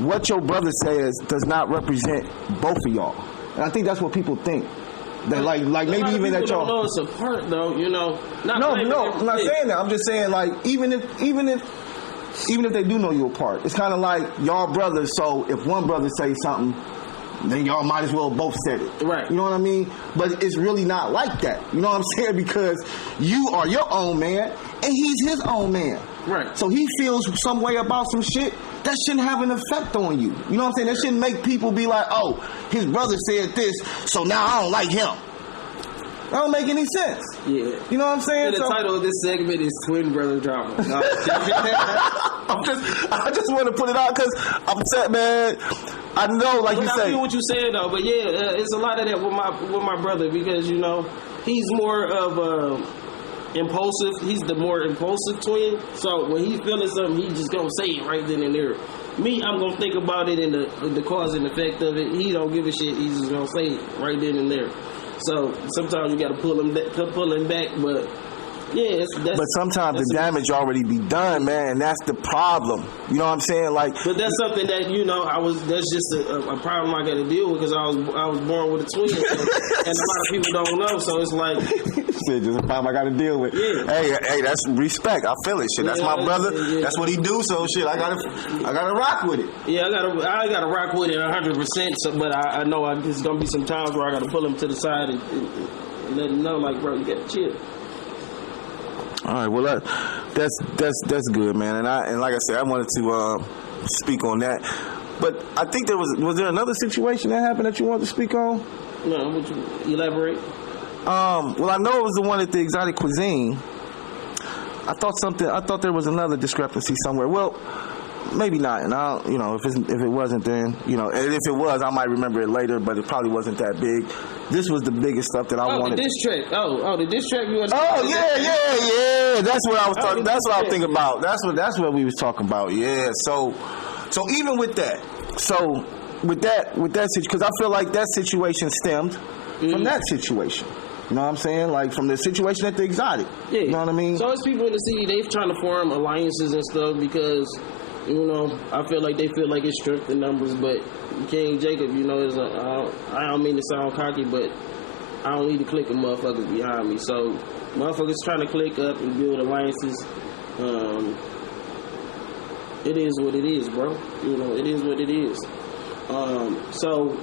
what your brother says does not represent both of y'all. And I think that's what people think. That like maybe even that y'all don't know it's a part though, you know. No, I'm not saying that. I'm just saying, like, even if they do know you apart, it's kind of like y'all brothers. So if one brother says something, then y'all might as well both said it. Right. You know what I mean? But it's really not like that. You know what I'm saying? Because you are your own man and he's his own man. Right. So he feels some way about some shit. That shouldn't have an effect on you. You know what I'm saying? That shouldn't make people be like, oh, his brother said this, so now I don't like him. That don't make any sense. Yeah. You know what I'm saying? The title of this segment is Twin Brother Drama. No, I just want to put it out because I'm upset, man. I know, like you say. I feel what you said though, but yeah, it's a lot of that with my brother, because, you know, he's more of impulsive. He's the more impulsive twin. So when he's feeling something, he just gonna say it right then and there. Me, I'm gonna think about it and the cause and effect of it. He don't give a shit. He's just gonna say it right then and there. So sometimes you got to pull him back, but yeah, but sometimes the damage already be done, man. And that's the problem. You know what I'm saying? Like, but that's something that, you know, that's just a problem I got to deal with, because I was born with a twin, and a lot of people don't know. So it's like, shit, just a problem I got to deal with. Yeah. Hey, that's respect. I feel it. Shit, that's my brother. Yeah. That's what he do. So shit, I gotta rock with it. Yeah, I gotta rock with it 100%. So, but I know there's gonna be some times where I gotta pull him to the side and let him know, like, bro, you gotta chill. All right, well, that's good, man. And like I said, I wanted to speak on that. But I think was there another situation that happened that you wanted to speak on? No, would you elaborate? Well, I know it was the one at the Exotic Cuisine. I thought there was another discrepancy somewhere. Well, maybe not. And I don't, if it wasn't, then and if it was, I might remember it later. But it probably wasn't that big. This was the biggest stuff that I wanted. The diss track. The diss track. Yeah. That's what I was talking. That's what I was thinking about. That's what we was talking about. Yeah. So even with that, with that situation, because I feel like that situation stemmed from that situation. You know what I'm saying? Like from the situation at the Exotic. Yeah. You know what I mean? So it's people in the city, they've trying to form alliances and stuff because, I feel like they feel like it's strength in numbers, but Kiing Jakob, I don't mean to sound cocky, but I don't need to click of motherfuckers behind me. So motherfuckers trying to click up and build alliances. It is what it is, bro. It is what it is. So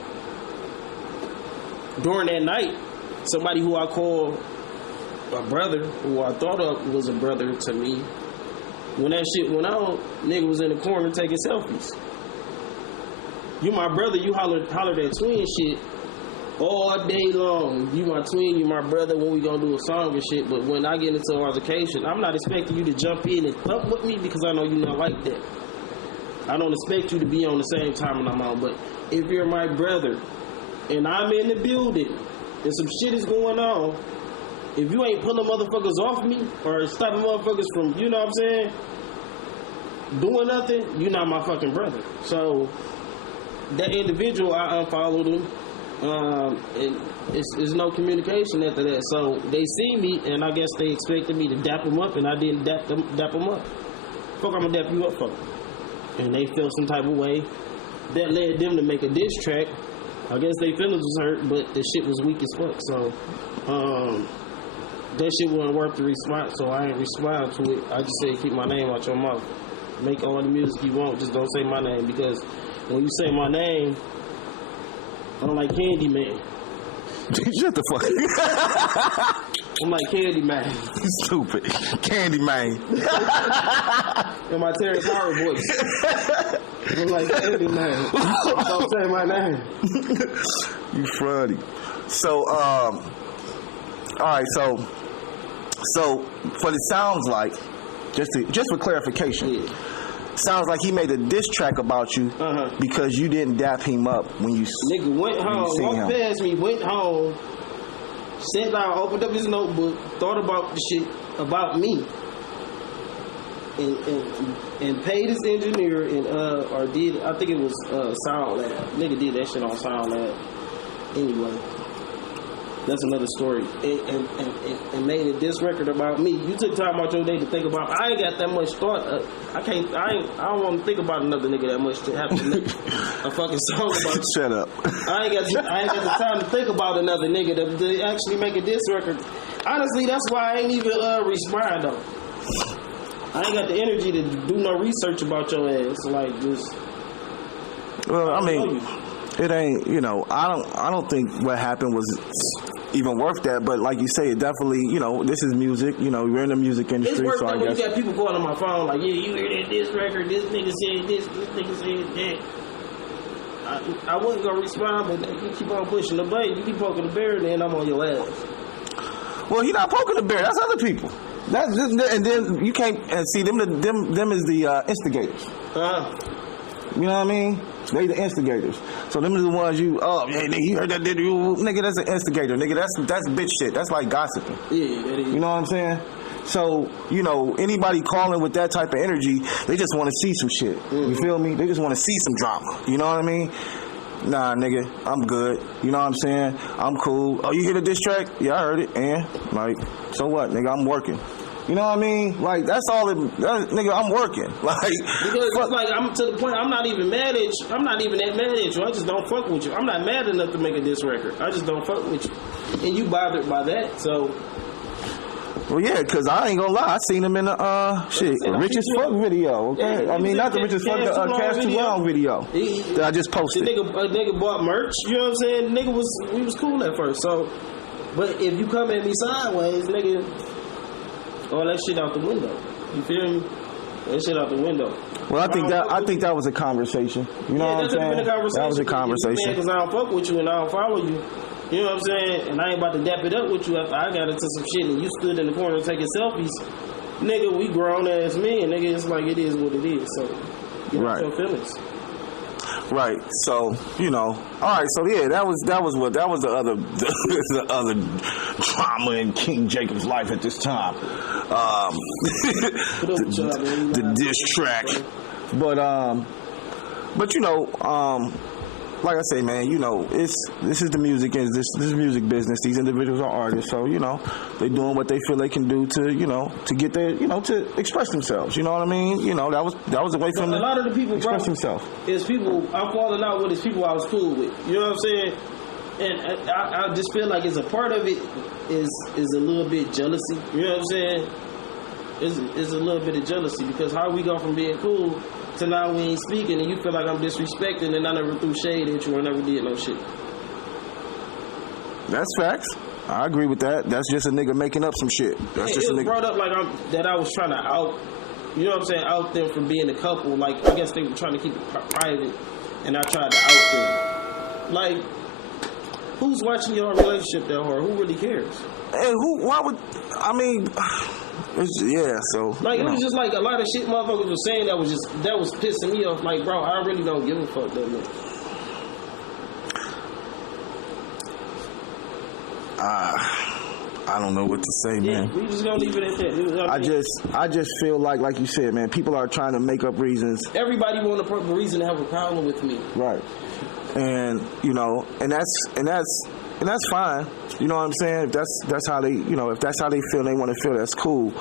during that night, somebody who I call a brother, who I thought of was a brother to me, when that shit went on, nigga was in the corner taking selfies. You my brother, you hollered that twin shit all day long. You my twin, you my brother, when we gonna do a song and shit. But when I get into an altercation, I'm not expecting you to jump in and pump with me because I know you not like that. I don't expect you to be on the same time when I'm on. But if you're my brother and I'm in the building and some shit is going on, if you ain't pulling motherfuckers off me or stopping motherfuckers from, you know what I'm saying, doing nothing, you're not my fucking brother. So that individual, I unfollowed him. And it's no communication after that. So they see me, and I guess they expected me to dap them up, and I didn't dap them up. Fuck, I'm gonna dap you up for. And they felt some type of way that led them to make a diss track. I guess their feelings was hurt, but the shit was weak as fuck. So that shit wasn't worth the response, so I ain't respond to it. I just say keep my name out your mouth. Make all the music you want, just don't say my name, because when you say my name, I'm like Candyman. Shut the fuck up. I'm like Candyman. Stupid. Candyman. In my Terry Power voice. I'm like Candyman. Don't say my name. You funny. So, alright, so what it sounds like, just for clarification, sounds like he made a diss track about you because you didn't dap him up when you nigga went home, walked past me, went home, sat down, opened up his notebook, thought about the shit about me, and paid his engineer and or did, I think it was Sound Lab. Nigga did that shit on Sound Lab. Anyway, that's another story. And made a diss record about me. You took time out your day to think about. I ain't got that much thought. I don't want to think about another nigga that much to have to make a fucking song about. Shut up. I ain't got the time to think about another nigga to actually make a diss record. Honestly, that's why I ain't even respond though. I ain't got the energy to do no research about your ass. Like just. Well, I mean, it ain't. I don't think what happened was even worth that, but like you say, it definitely, this is music, we're in the music industry, it's so I guess. You got people calling on my phone like, yeah, you hear that this record, this nigga said this nigga said that. I wasn't gonna respond, but you keep on pushing the button, you keep poking the bear, and then I'm on your ass. Well, you're not poking the bear, that's other people. That's just, and then you can't, and see, them is the instigators. You know what I mean? They the instigators. So them are the ones you nigga, you heard that nigga, that's an instigator. Nigga, that's bitch shit. That's like gossiping. Yeah, that is. You know what I'm saying? So, anybody calling with that type of energy, they just want to see some shit. Mm-hmm. You feel me? They just want to see some drama. You know what I mean? Nah, nigga, I'm good. You know what I'm saying? I'm cool. Oh, you hear the diss track? Yeah, I heard it. And, so what, nigga? I'm working. You know what I mean? Like, that's all nigga, I'm working. Like, because it's like, I'm to the point, I'm not even mad at you. I'm not even that mad at you. I just don't fuck with you. I'm not mad enough to make a diss record. I just don't fuck with you. And you bothered by that, so. Well, yeah, because I ain't gonna lie. I seen him in the, Rich as Fuck video, okay? Yeah, I mean, not the Rich as Fuck, the Cash Too Long video that I just posted. A nigga bought merch, you know what I'm saying? We was cool at first, so. But if you come at me sideways, nigga, all that shit out the window. You feel me? That shit out the window. Well, I think that was a conversation. You know what I'm saying? That was a conversation. Because I don't fuck with you and I don't follow you. You know what I'm saying? And I ain't about to dap it up with you after I got into some shit and you stood in the corner taking selfies. nigga, we grown ass men, nigga. It's like it is what it is. So, get Right. your feelings. Right. So, you know, all right. So yeah, that was the other the other drama in Kiing Jacob's life at this time. The diss track. But you know, like I say, man, you know, this is the music, and this is music business. These individuals are artists, so you know, they're doing what they feel they can do to, you know, to get their, you know, to express themselves. You know what I mean? You know, that was a way for them a lot of the people, express bro, themselves. is people I'm falling out with. Is people I was cool with. You know what I'm saying? And I just feel like it's a part of it is a little bit jealousy. You know what I'm saying? It's a little bit of jealousy because how we go from being cool to now we ain't speaking and you feel like I'm disrespecting and I never threw shade at you or never did no shit. That's facts. I agree with that. That's just a nigga making up some shit. That's just it a was nigga. brought up like that I was trying to out, you know what I'm saying, out them from being a couple. Like, I guess they were trying to keep it private and I tried to out them. Like, who's watching your relationship that hard? Who really cares? And why would, I mean, so. Like, it was just like a lot of shit motherfuckers were saying that was pissing me off. Like, bro, I really don't give a fuck that much. I don't know what to say, man. We just gonna leave it at that. I just feel like you said, man, people are trying to make up reasons. Everybody want a reason to have a problem with me. Right. And, you know, and that's fine. You know what I'm saying? If that's how they, you know, if that's how they feel, they want to feel, that's cool.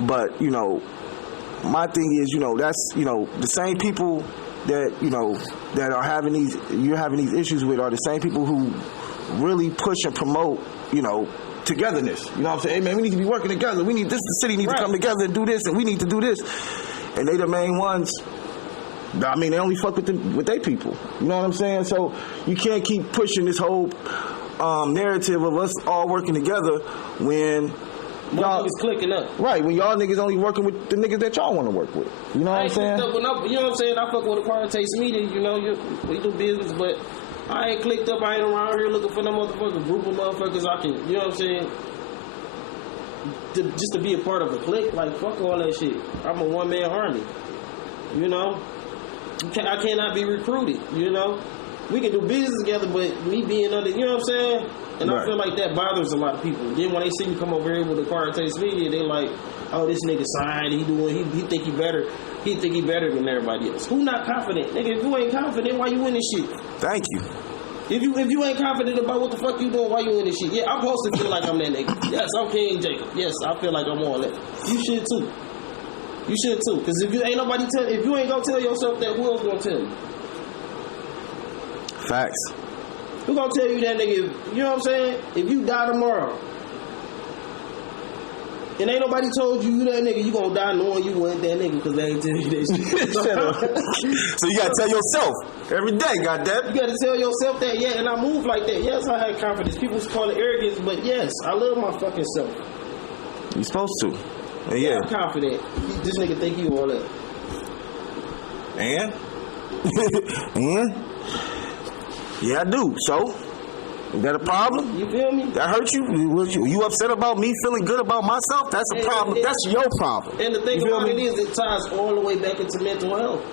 But, you know, my thing is, you know, that's, you know, the same people that, you know, that are having you're having these issues with are the same people who really push and promote, you know, togetherness. You know what I'm saying? Hey, man, we need to be working together. We need this. The city needs to come together and do this, and we need to do this. And they the main ones. I mean, they only fuck with their people. You know what I'm saying? So you can't keep pushing this whole narrative of us all working together when y'all is clicking up. Right, when y'all niggas only working with the niggas that y'all want to work with. You know what I'm saying? You know what I'm saying? I fuck with Acquired Taste Media. You know, we do business, but I ain't clicked up. I ain't around here looking for no motherfucking group of motherfuckers I can, you know what I'm saying? Just to be a part of a clique, like, fuck all that shit. I'm a one-man army. You know? I cannot be recruited, you know? We can do business together, but me being under, you know what I'm saying? And I feel like that bothers a lot of people. Then when they see me come over here with Acquired Taste Media, they like, oh, this nigga signed, he think he better. He think he better than everybody else. Who not confident? Nigga, if you ain't confident, why you in this shit? Thank you. If you ain't confident about what the fuck you doing, why you in this shit? Yeah, I'm supposed to feel like I'm that nigga. Yes, I'm Kiing Jakob. Yes, I feel like I'm all that. You should too. You should too. Because if you ain't gonna tell yourself that, who else gonna tell you? Facts. Who gonna tell you that, nigga? You know what I'm saying? If you die tomorrow, and ain't nobody told you that nigga, you gonna die knowing you weren't that nigga because they ain't tell you that shit. So you gotta tell yourself every day, goddamn. You gotta tell yourself that, yeah, and I move like that. Yes, I had confidence. People call it arrogance, but yes, I love my fucking self. You supposed to. Yeah. I'm confident. This nigga think you all that. And? And? Yeah, I do. So? Is that a problem? You feel me? That hurt you? You upset about me feeling good about myself? That's a problem. That's your problem. And the thing about it is, it ties all the way back into mental health.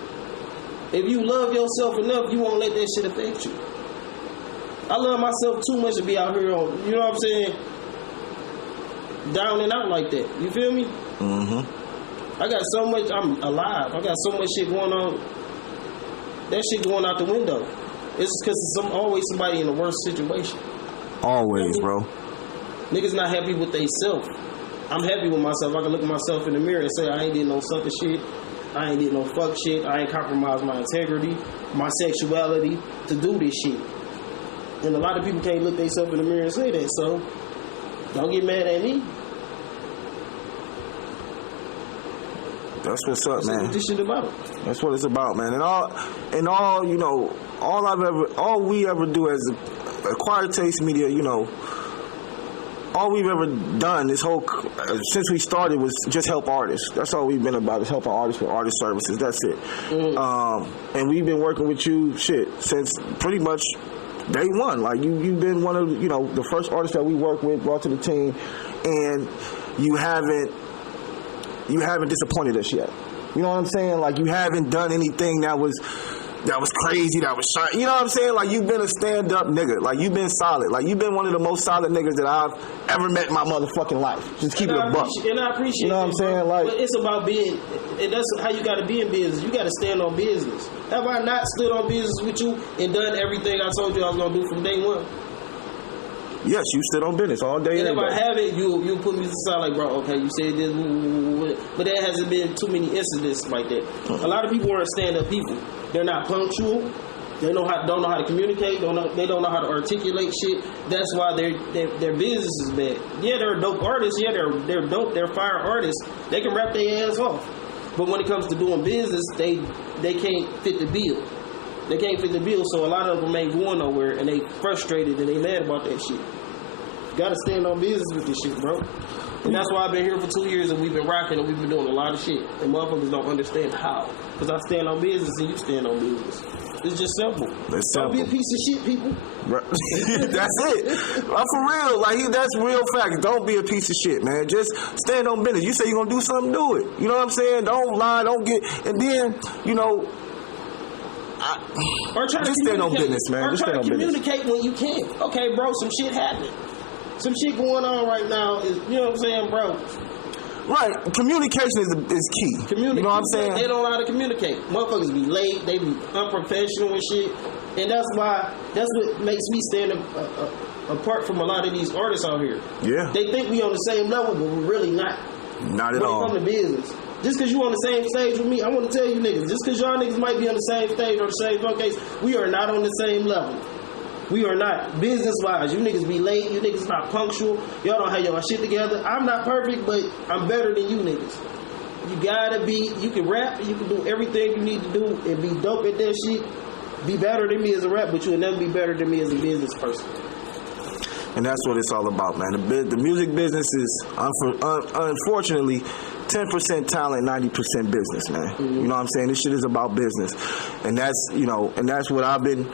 If you love yourself enough, you won't let that shit affect you. I love myself too much to be out here on, you know what I'm saying, down and out like that. You feel me? Mm-hmm. I got so much, I'm alive. I got so much shit going on. That shit going out the window. It's because there's always somebody in a worse situation. Always, bro. Niggas not happy with they self. I'm happy with myself. I can look at myself in the mirror and say, I ain't did no sucker shit. I ain't did no fuck shit. I ain't compromised my integrity, my sexuality to do this shit. And a lot of people can't look themselves in the mirror and say that, so don't get mad at me. That's what's up, man. That's what this shit about. That's what it's about, man. And all, you know, all we ever do as Acquired Taste Media, you know, all we've ever done this whole since we started was just help artists. That's all we've been about, is helping artists with artist services. That's it. Mm-hmm. And we've been working with you since pretty much day one. Like you've been one of, you know, the first artists that we worked with, brought to the team, and you haven't you haven't disappointed us yet. You know what I'm saying? Like, you haven't done anything that was crazy, that was shy. You know what I'm saying? Like, you've been a stand-up nigga. Like, you've been solid. Like, you've been one of the most solid niggas that I've ever met in my motherfucking life. Just keep it a buck. And I appreciate You know what I'm saying? Like, but it's about being, and that's how you got to be in business. You got to stand on business. Have I not stood on business with you and done everything I told you I was going to do from day one? yes, you stood on business all day. And if day. I haven't, you put me to the side like, bro, okay, you said this, but there hasn't been too many incidents like that. A lot of people aren't stand-up people. They're not punctual. They don't know how to communicate. They don't know how to articulate shit. That's why their business is bad. Yeah, they're dope artists. Yeah, they're dope. They're fire artists. They can rap their ass off. But when it comes to doing business, they can't fit the bill. They can't fit the bill, so a lot of them ain't going nowhere, and they frustrated and they mad about that shit. You gotta stand on business with this shit, bro. And that's why I've been here for 2 years and we've been rocking and we've been doing a lot of shit. And motherfuckers don't understand how. Because I stand on business and you stand on business. It's just simple. Don't be a piece of shit, people. That's it. For real. Like, that's real fact. Don't be a piece of shit, man. Just stand on business. You say you're going to do something, do it. You know what I'm saying? Don't lie. Don't get... And then, you know... just stand on business, man. Or try to communicate when you can. Okay, bro, some shit happened. Some shit going on right now is, you know what I'm saying, bro? Right. Communication is key. You know what I'm saying? They don't know how to communicate. Motherfuckers be late. They be unprofessional and shit. And that's what makes me stand apart from a lot of these artists out here. Yeah. They think we on the same level, but we're really not. Not at all. When it comes to business. Just because you on the same stage with me, I want to tell you niggas, just because y'all niggas might be on the same stage or the same showcase, we are not on the same level. We are not. Business-wise, you niggas be late, you niggas not punctual, y'all don't have your shit together. I'm not perfect, but I'm better than you niggas. You gotta be, you can rap, you can do everything you need to do and be dope at that shit. Be better than me as a rap, but you'll never be better than me as a business person. And that's what it's all about, man. The music business is, unfortunately, 10% talent, 90% business, man. Mm-hmm. You know what I'm saying? This shit is about business. And that's, and that's what I've been,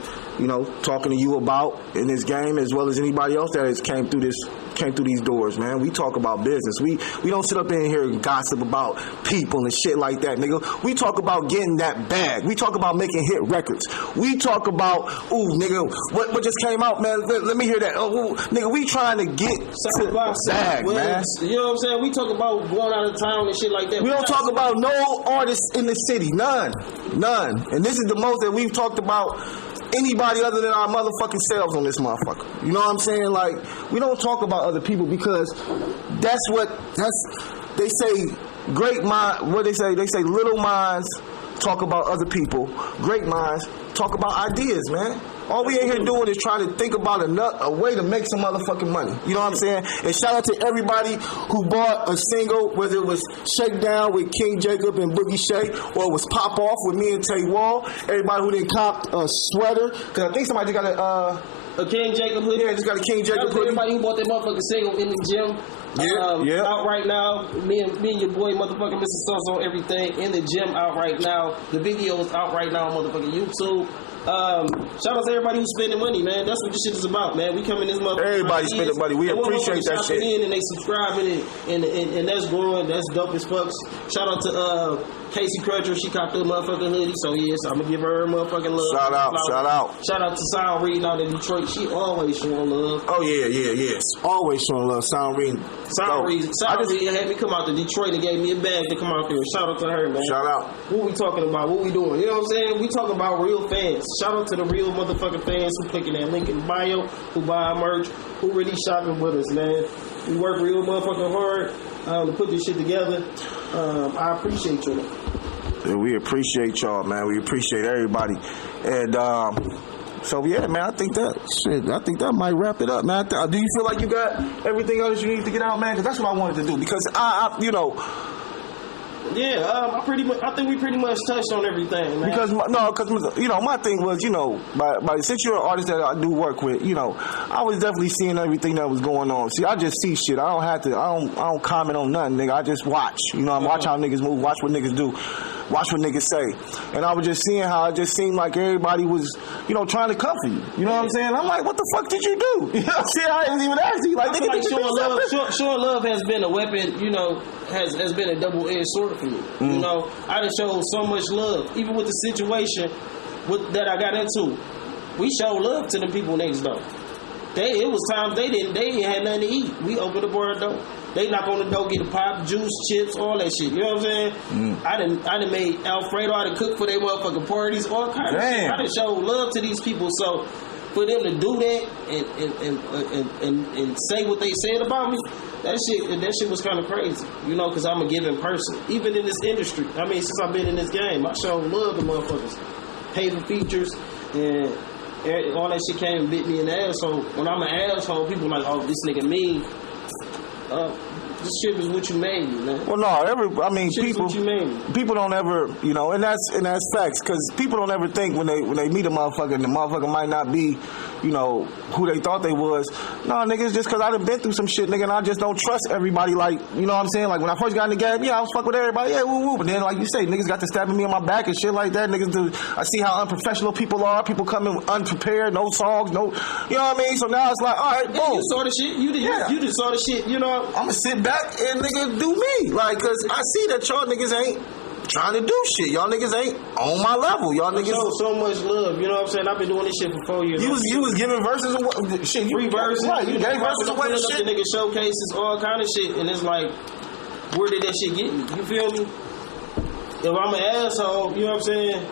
talking to you about in this game, as well as anybody else that has came through these doors, man. We talk about business. We don't sit up in here and gossip about people and shit like that, nigga. We talk about getting that bag. We talk about making hit records. We talk about, ooh, nigga, what just came out, man? Let me hear that. Oh, nigga, we trying to get to the bag, man. You know what I'm saying? We talk about going out of town and shit like that. We don't talk about no artists in the city. None. And this is the most that we've talked about anybody other than our motherfucking selves on this motherfucker. You know what I'm saying? Like, we don't talk about other people because they say great mind, what they say little minds talk about other people, great minds talk about ideas, man. All we ain't here doing is trying to think about a way to make some motherfucking money. You know what I'm saying? And shout out to everybody who bought a single, whether it was Shakedown with Kiing Jakob and Boogie Shay, or it was Pop Off with me and Tay Wall. Everybody who didn't cop a sweater, because I think somebody just got a Kiing Jakob hoodie. Yeah, just got a Kiing Jakob hoodie. Everybody who bought that motherfucking single in the gym. Yeah. Out right now. Me and your boy, motherfucking Mr. Sus on everything. In the gym out right now. The video is out right now on motherfucking YouTube. Shout out to everybody who's spending money, man. That's what this shit is about, man. We come in this motherfucker. Everybody spending money. We appreciate that shit. And they subscribing and that's growing. That's dope as fuck. Shout out to Casey Crutcher. She copped the motherfucking hoodie. So yes, I'm gonna give her motherfucking love. Shout out. Shout out to Sound Reading out in Detroit. She always showing love. Oh yeah. Always showing love. Sound Reading had me come out to Detroit and gave me a bag to come out there. Shout out to her, man. Shout out. What we talking about? What we doing? You know what I'm saying? We talking about real fans. Shout out to the real motherfucking fans who clicking that link in bio, who buy our merch, who really shopping with us, man. We work real motherfucking hard to put this shit together. I appreciate you. Yeah, we appreciate y'all, man. We appreciate everybody. And so yeah, man, I think that might wrap it up, man. Do you feel like you got everything else you need to get out, man? Because that's what I wanted to do. Because Yeah, I think we pretty much touched on everything, man. Because my thing was, since you're an artist that I do work with, I was definitely seeing everything that was going on. See, I just see shit. I don't comment on nothing, nigga. I just watch. I watch how niggas move, watch what niggas do. Watch what niggas say. And I was just seeing how it just seemed like everybody was, you know, trying to comfort you. You know what I'm saying? I'm like, what the fuck did you do? You know what I'm saying? I didn't even ask you. Like, I feel like showing love has been a weapon, you know, has been a double-edged sword for me. You know, I done showed so much love, even with the situation that I got into. We showed love to the people next door. It was times they didn't have nothing to eat. We opened the bar door. They knock on the door, get the pop, juice, chips, all that shit. You know what I'm saying? I done made Alfredo. I done cooked for their motherfucking parties, all kind of shit. I done showed love to these people. So for them to do that and say what they said about me, that shit was kind of crazy. You know, because I'm a giving person. Even in this industry. I mean, since I've been in this game, I showed love to motherfuckers. Pay for features and all that shit came and bit me in the asshole. When I'm an asshole, people like, oh, this nigga mean. This shit was what you made me, man. Well, no, people don't ever, you know, and that's facts, because people don't ever think when they meet a motherfucker, and the motherfucker might not be, you know, who they thought they was. No, nigga, it's just because I done been through some shit, nigga, and I just don't trust everybody. Like, you know what I'm saying? Like, when I first got in the game, yeah, I was fuck with everybody, yeah, woo woo. But then, like you say, niggas got to stabbing me on my back and shit like that. I see how unprofessional people are. People coming unprepared, no songs, no, you know what I mean? So now it's like, all right, boom. Yeah, you saw the shit. You just saw the shit. You know, I'm gonna sit back and nigga do me, like, cause I see that y'all niggas ain't trying to do shit. Y'all niggas ain't on my level. Y'all niggas so much love. You know what I'm saying? I've been doing this shit for 4 years. You was giving verses of what shit? Free verses. Right, you gave verses away. Shit. The nigga showcases all kind of shit, and it's like, where did that shit get me? You feel me? If I'm an asshole, you know what I'm saying?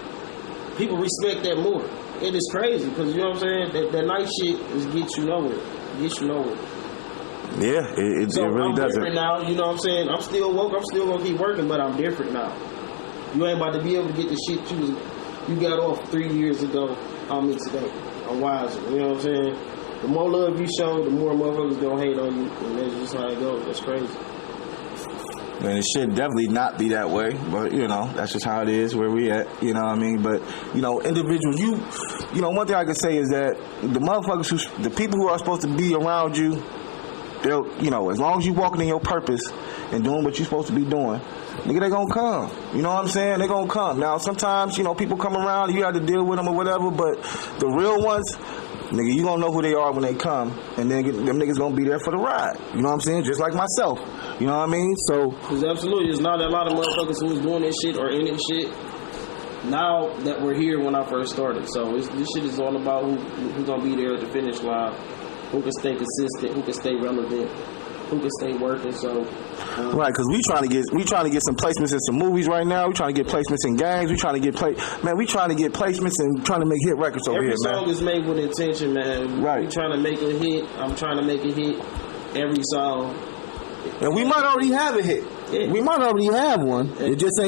People respect that more. It is crazy because you know what I'm saying. That nice shit is get you nowhere. Yeah, it really doesn't. Different now, you know what I'm saying? I'm still woke, I'm still gonna keep working, but I'm different now. You ain't about to be able to get the shit you got off 3 years ago on me today. I'm wiser, you know what I'm saying? The more love you show, the more motherfuckers gonna hate on you, and that's just how it goes. That's crazy. And it should definitely not be that way, but you know, that's just how it is where we at, you know what I mean? But, you know, individuals, you know, one thing I can say is that the motherfuckers the people who are supposed to be around you, they'll, you know, as long as you walking in your purpose and doing what you're supposed to be doing, nigga, they gonna come. You know what I'm saying? They gonna come. Now, sometimes, you know, people come around, you have to deal with them or whatever, but the real ones, nigga, you gonna know who they are when they come, and then them niggas gonna be there for the ride. You know what I'm saying? Just like myself. You know what I mean? So, because absolutely, there's not a lot of motherfuckers who was doing this shit or in this shit now that we're here when I first started. So this shit is all about who's gonna be there at the finish line, who can stay consistent, who can stay relevant, who can stay working. So right, because we trying to get some placements in some movies right now. We trying to get placements in games. We trying to get placements and trying to make hit records over here, man. Every song is made with intention, man. Right. We trying to make a hit. I'm trying to make a hit. Every song. And we might already have a hit. Yeah. We might already have one. Yeah. It just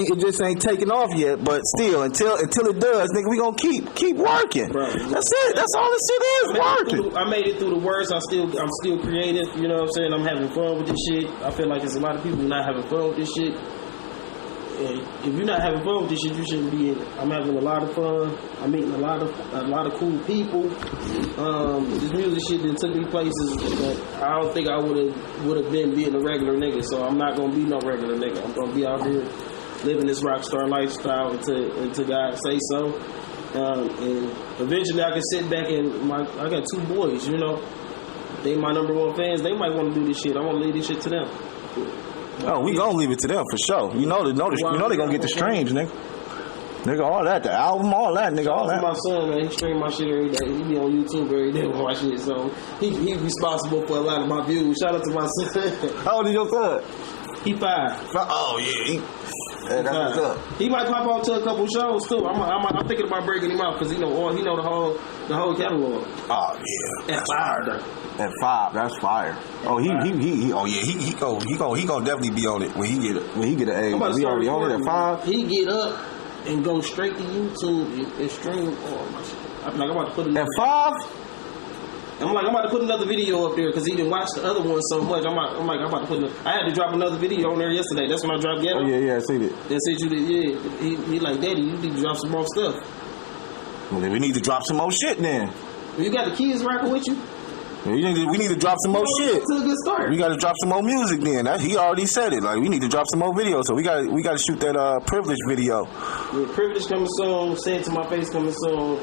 ain't taking off yet. But still, until it does, nigga, we gonna keep working. Bro, that's it. That's all this shit is, working. I made it through the worst. I'm still creative. You know what I'm saying? I'm having fun with this shit. I feel like there's a lot of people not having fun with this shit. And if you're not having fun with this shit, you shouldn't be in it. I'm having a lot of fun. I'm meeting a lot of cool people. This music shit that took me places that I don't think I would have been being a regular nigga. So I'm not gonna be no regular nigga. I'm gonna be out here living this rock star lifestyle until God say so. And eventually I can sit back and I got 2 boys. You know, they my number 1 fans. They might want to do this shit. I want to leave this shit to them. Oh, we gonna leave it to them for sure. You know they gonna get the streams, nigga. Nigga, all that, the album, all that, nigga, all that. My son, man, he stream my shit every day. He be on YouTube every day with my shit, so he's responsible for a lot of my views. Shout out to my son. How old is your son? He 5. Oh yeah, that's what's up. He might pop out to a couple shows too. I'm thinking about breaking him out because he know the whole catalog. Oh yeah, at 5 though. At 5, that's fire. Oh he gonna definitely be on it when he get an age. We already on it at 5. He get up and go straight to YouTube and stream. Oh my shit! I'm about to put it at 5. I'm about to put another video up there because he didn't watch the other one so much. I'm about to put. I had to drop another video on there yesterday. That's when I dropped Ghetto. Oh yeah, I seen it. That's it. You did. Yeah. He like, Daddy, you need to drop some more stuff. Well, then we need to drop some more shit then. You got the kids rocking with you? We need to drop some more shit. It's a good start. We got to drop some more music then. He already said it. Like, we need to drop some more videos. So we got to shoot that Privilege video. Yeah, Privilege coming soon. Say It to My Face coming soon.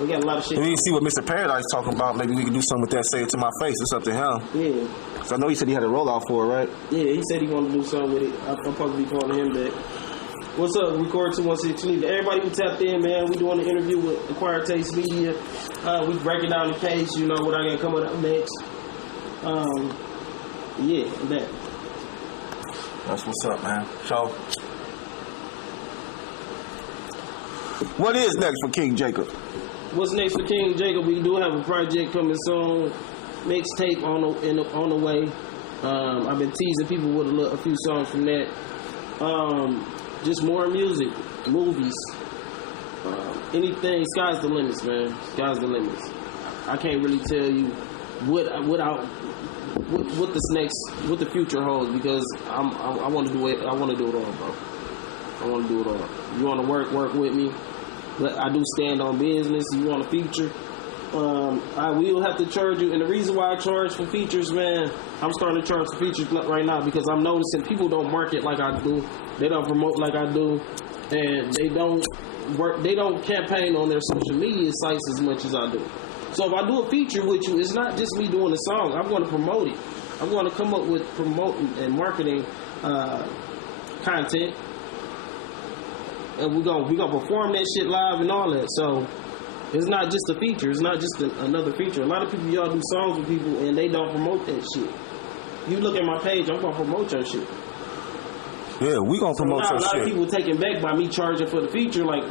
We got a lot of shit. We need to see what Mr. Paradise talking about. Maybe we can do something with that. Say It to My Face. It's up to him. Yeah. So I know he said he had a rollout for it, right? Yeah, he said he wanted to do something with it. I'm supposed to be calling him back. What's up, Record 216? Everybody who tapped in, man, we doing an interview with Acquired Taste Media. We breaking down the case, you know, what I got coming up next. Yeah, that. That's what's up, man. So, what is next for Kiing Jakob? What's next for Kiing Jakob? We do have a project coming soon. Mixtape on the way. I've been teasing people with a few songs from that. Just more music, movies, anything. Sky's the limits, man. Sky's the limits. I can't really tell you what the future holds, because I want to do it. I want to do it all, bro. I want to do it all. You want to work with me? I do stand on business. You want a feature? I will have to charge you. And the reason why I charge for features, man, I'm starting to charge for features right now because I'm noticing people don't market like I do. They don't promote like I do, and they don't campaign on their social media sites as much as I do. So if I do a feature with you, it's not just me doing a song. I'm going to promote it. I'm going to come up with promoting and marketing content, and we're gonna perform that shit live and all that. So it's not just a feature. It's not just another feature. A lot of people, y'all do songs with people and they don't promote that shit. You look at my page, I'm gonna promote your shit. Yeah, we gonna promote your shit. A lot of people taken back by me charging for the feature. Like,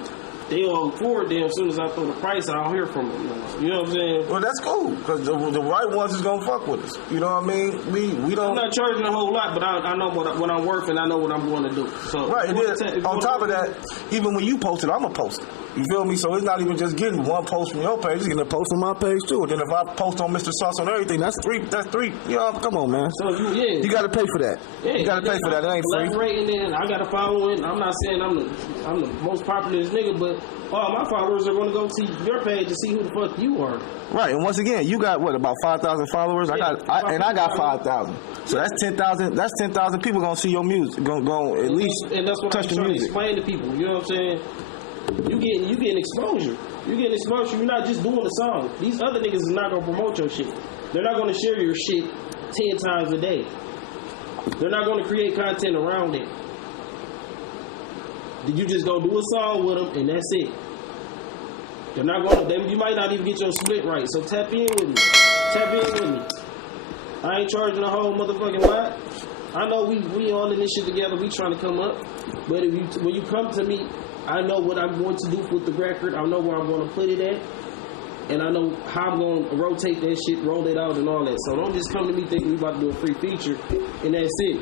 they all for it. Then as soon as I throw the price, I don't hear from them. You know what I'm saying? Well, that's cool, because the right ones is gonna fuck with us. You know what I mean? We don't. I'm not charging a whole lot, but I know what I'm worth, and I know what I'm going to do. So right, and then on top of that, even when you post it, I'm gonna post it. You feel me? So it's not even just getting one post from your page; it's getting a post on my page too. And then if I post on Mr. Sauce on everything, that's three. You know, come on, man. So you got to pay for that. Yeah, you got to pay for that. It ain't free. Collaborating, then I got a following. I'm not saying I'm the most popular nigga, but all my followers are going to go to your page to see who the fuck you are. Right, and once again, you got what, about 5,000 followers? Yeah, I got 5,000. So that's 10,000. That's 10,000 people gonna see your music. Gonna at least and that's what touch I'm the trying music. to explain to people. You know what I'm saying? You getting exposure. You getting exposure. You're not just doing a song. These other niggas is not gonna promote your shit. They're not gonna share your shit 10 times a day. They're not gonna create content around it. You just gonna do a song with them and that's it. They're not gonna. You might not even get your split right. So tap in with me. Tap in with me. I ain't charging a whole motherfucking lot. I know we all in this shit together. We trying to come up. But when you come to me, I know what I'm going to do with the record. I know where I'm going to put it at. And I know how I'm going to rotate that shit, roll it out and all that. So don't just come to me thinking we about to do a free feature and that's it.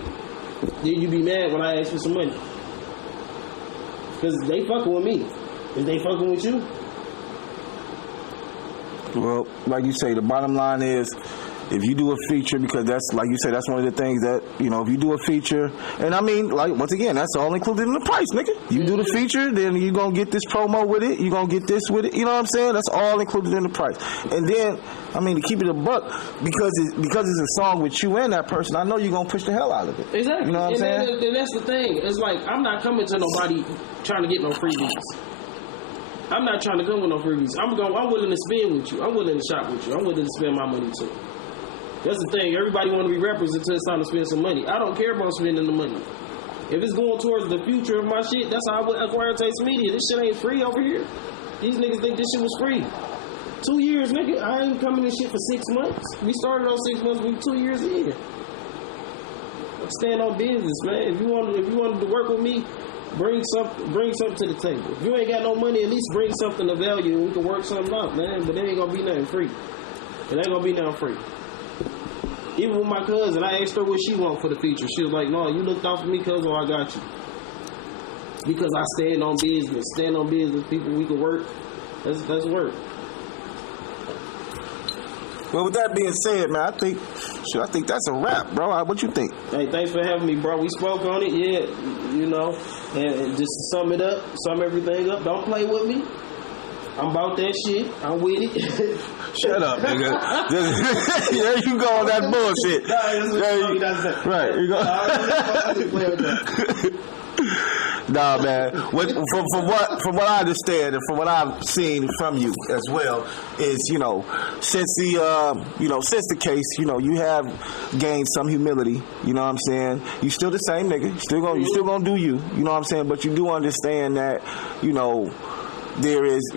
Then you be mad when I ask for some money. Because they fucking with me. Is they fucking with you? Well, like you say, the bottom line is, if you do a feature, because that's, like you said, that's one of the things that, you know, if you do a feature, and I mean, like, once again, that's all included in the price, nigga. You do the feature, then you gonna get this promo with it, you gonna get this with it, you know what I'm saying? That's all included in the price. And then, I mean, to keep it a buck, because it's a song with you and that person, I know you're gonna push the hell out of it. Exactly. You know what I'm saying? And that's the thing. It's like, I'm not coming to nobody trying to get no freebies. I'm not trying to come with no freebies. I'm willing to spend with you. I'm willing to shop with you. I'm willing to spend my money too. That's the thing. Everybody want to be rappers until it's time to spend some money. I don't care about spending the money. If it's going towards the future of my shit, that's how I would acquire Taste Media. This shit ain't free over here. These niggas think this shit was free. 2 years, nigga. I ain't coming in shit for 6 months. We started on 6 months. We 2 years in. Stand on business, man. If you wanted to work with me, bring something to the table. If you ain't got no money, at least bring something of value and we can work something out, man. But there ain't gonna be nothing free. It ain't gonna be nothing free. Even with my cousin, I asked her what she want for the feature. She was like, no, you looked out for me, cousin, I got you. Because I stand on business. Stand on business, people, we can work. That's work. Well, with that being said, man, I think that's a wrap, bro. What you think? Hey, thanks for having me, bro. We spoke on it, yeah, you know. And just to sum everything up, don't play with me. I'm about that shit. I'm with it. Shut up, nigga. There you go on that bullshit. Right, you go. Nah, man. From what I understand and from what I've seen from you as well is, since the case, you have gained some humility. You know what I'm saying? You still the same nigga. You still gonna do you. You know what I'm saying? But you do understand that, there is,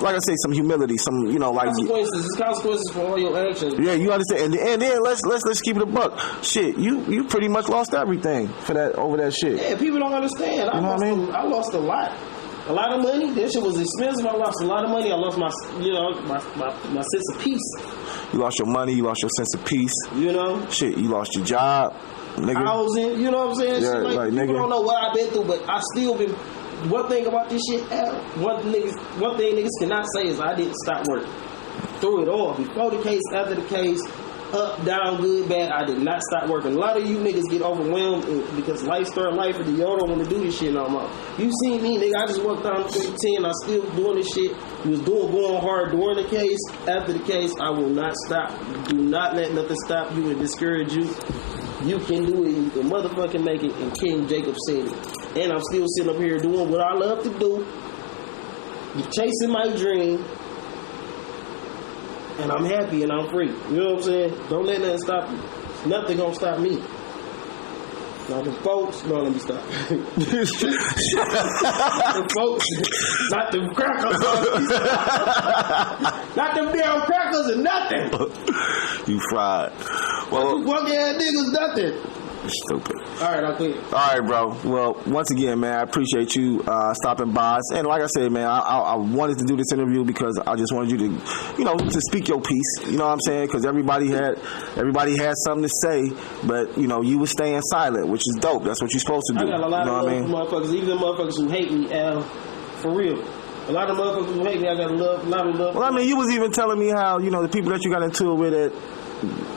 like I say, some humility, some, consequences. There's consequences for all your actions. Yeah, you understand. And then let's keep it a buck. Shit, you pretty much lost everything over that shit. Yeah, people don't understand. I lost a lot. A lot of money. That shit was expensive. I lost a lot of money. I lost my sense of peace. You lost your money. You lost your sense of peace. Shit, you lost your job, nigga. Housing. You know what I'm saying? Yeah, shit like, people nigga. don't know what I've been through, but I still been. One thing about this shit, one thing niggas cannot say is I didn't stop working. Through it all. Before the case, after the case, up, down, good, bad, I did not stop working. A lot of you niggas get overwhelmed because life start life and y'all don't want to do this shit no more. You seen me, nigga, I just walked down to 10, I still doing this shit. You was going hard during the case, after the case, I will not stop. Do not let nothing stop you and discourage you. You can do it, you can motherfucking make it, and Kiing Jakob said it. And I'm still sitting up here doing what I love to do. You're chasing my dream. And I'm happy and I'm free. You know what I'm saying? Don't let nothing stop you. Nothing gonna stop me. Now the folks, no, let me stop. The folks, not them crackers. Not them damn crackers and nothing. You fried. Well, you fucking ass niggas, nothing. Stupid. All right, I'll quit. All right, bro. Well, once again, man, I appreciate you stopping by. And like I said, man, I wanted to do this interview because I just wanted you to, to speak your piece. You know what I'm saying? Because everybody had something to say, but you were staying silent, which is dope. That's what you're supposed to do. I got a lot of love for motherfuckers, even the motherfuckers who hate me, for real. A lot of motherfuckers who hate me, I got a lot of love. Well, I mean, you was even telling me how the people that you got into it with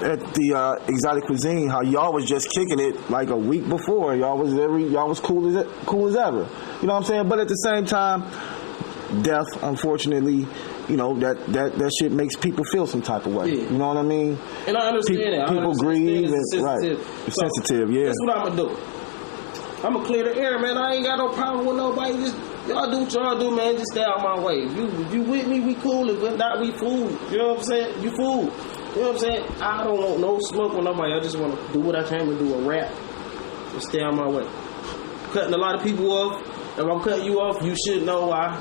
at the exotic cuisine, how y'all was just kicking it like a week before. Y'all was cool as ever. You know what I'm saying? But at the same time, death, unfortunately, that shit makes people feel some type of way. Yeah. You know what I mean? And I understand that. People grieve and right. It's so, sensitive, yeah. That's what I'm gonna do. I'm gonna clear the air, man. I ain't got no problem with nobody. Just y'all do what y'all do, man. Just stay out my way. If you with me, we cool. If not, we fool. You know what I'm saying? You fool. You know what I'm saying? I don't want no smoke with nobody. I just want to do what I came to do, a rap. Just stay on my way. Cutting a lot of people off. If I'm cutting you off, you should know why.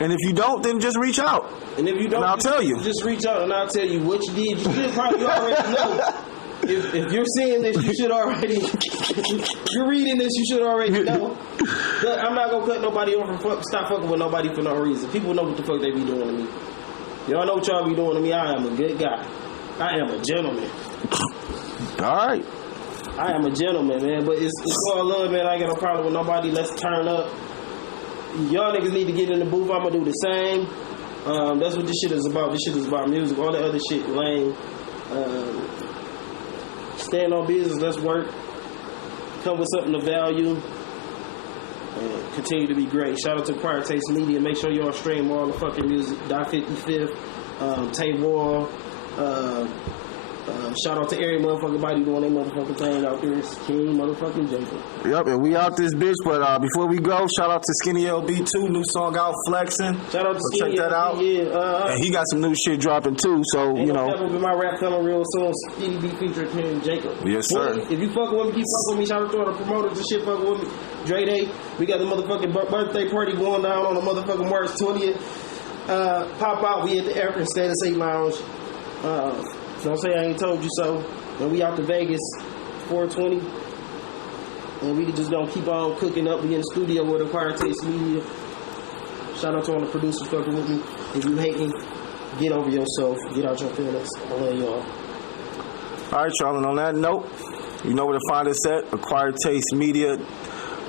And if you don't, then just reach out. And if you don't, I'll tell you. Just reach out and I'll tell you what you did. You should probably already know. If you're seeing this, you should already. If you're reading this, you should already know. But I'm not gonna cut nobody off and stop fucking with nobody for no reason. People know what the fuck they be doing to me. Y'all know what y'all be doing to me. I am a good guy. I am a gentleman. All right. I am a gentleman, man. But it's all love, man. I ain't got no problem with nobody. Let's turn up. Y'all niggas need to get in the booth. I'm gonna do the same. That's what this shit is about. This shit is about music. All the other shit lame. Stand on business. Let's work. Come with something of value. And continue to be great. Shout out to Acquired Taste Media. Make sure y'all stream all the fucking music. Die 55th, Tay Wall. Shout out to every motherfucking body doing their motherfucking thing out there. It's Kiing motherfucking Jakob. Yep, and we out this bitch. But before we go, shout out to Skinny LB2, new song out, Flexing. Shout out to Skinny check that LB, out. yeah. And he got some new shit dropping too. So Ain't no my rap coming real soon. Skinny B featuring Kiing Jakob. Yes, sir. Boy, if you fucking with me, keep fucking with me. Shout out to all the promoters and shit fucking with me. Dre Day, we got the motherfucking birthday party going down on the motherfucking March 20th. Pop out, we at the African Status 8 Lounge. Don't say I ain't told you so. And we out to Vegas, 420. And we just gonna keep on cooking up. We in the studio with Acquired Taste Media. Shout out to all the producers fucking with me. If you hate me, get over yourself. Get out your feelings. I love y'all. All right, y'all. And on that note, you know where to find us at Acquired Taste Media.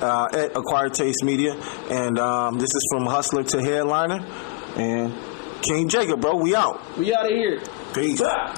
At Acquired Taste Media. And this is from Hustler to Headliner. And Kiing Jakob, bro. We out. We out of here. Peace. Bye.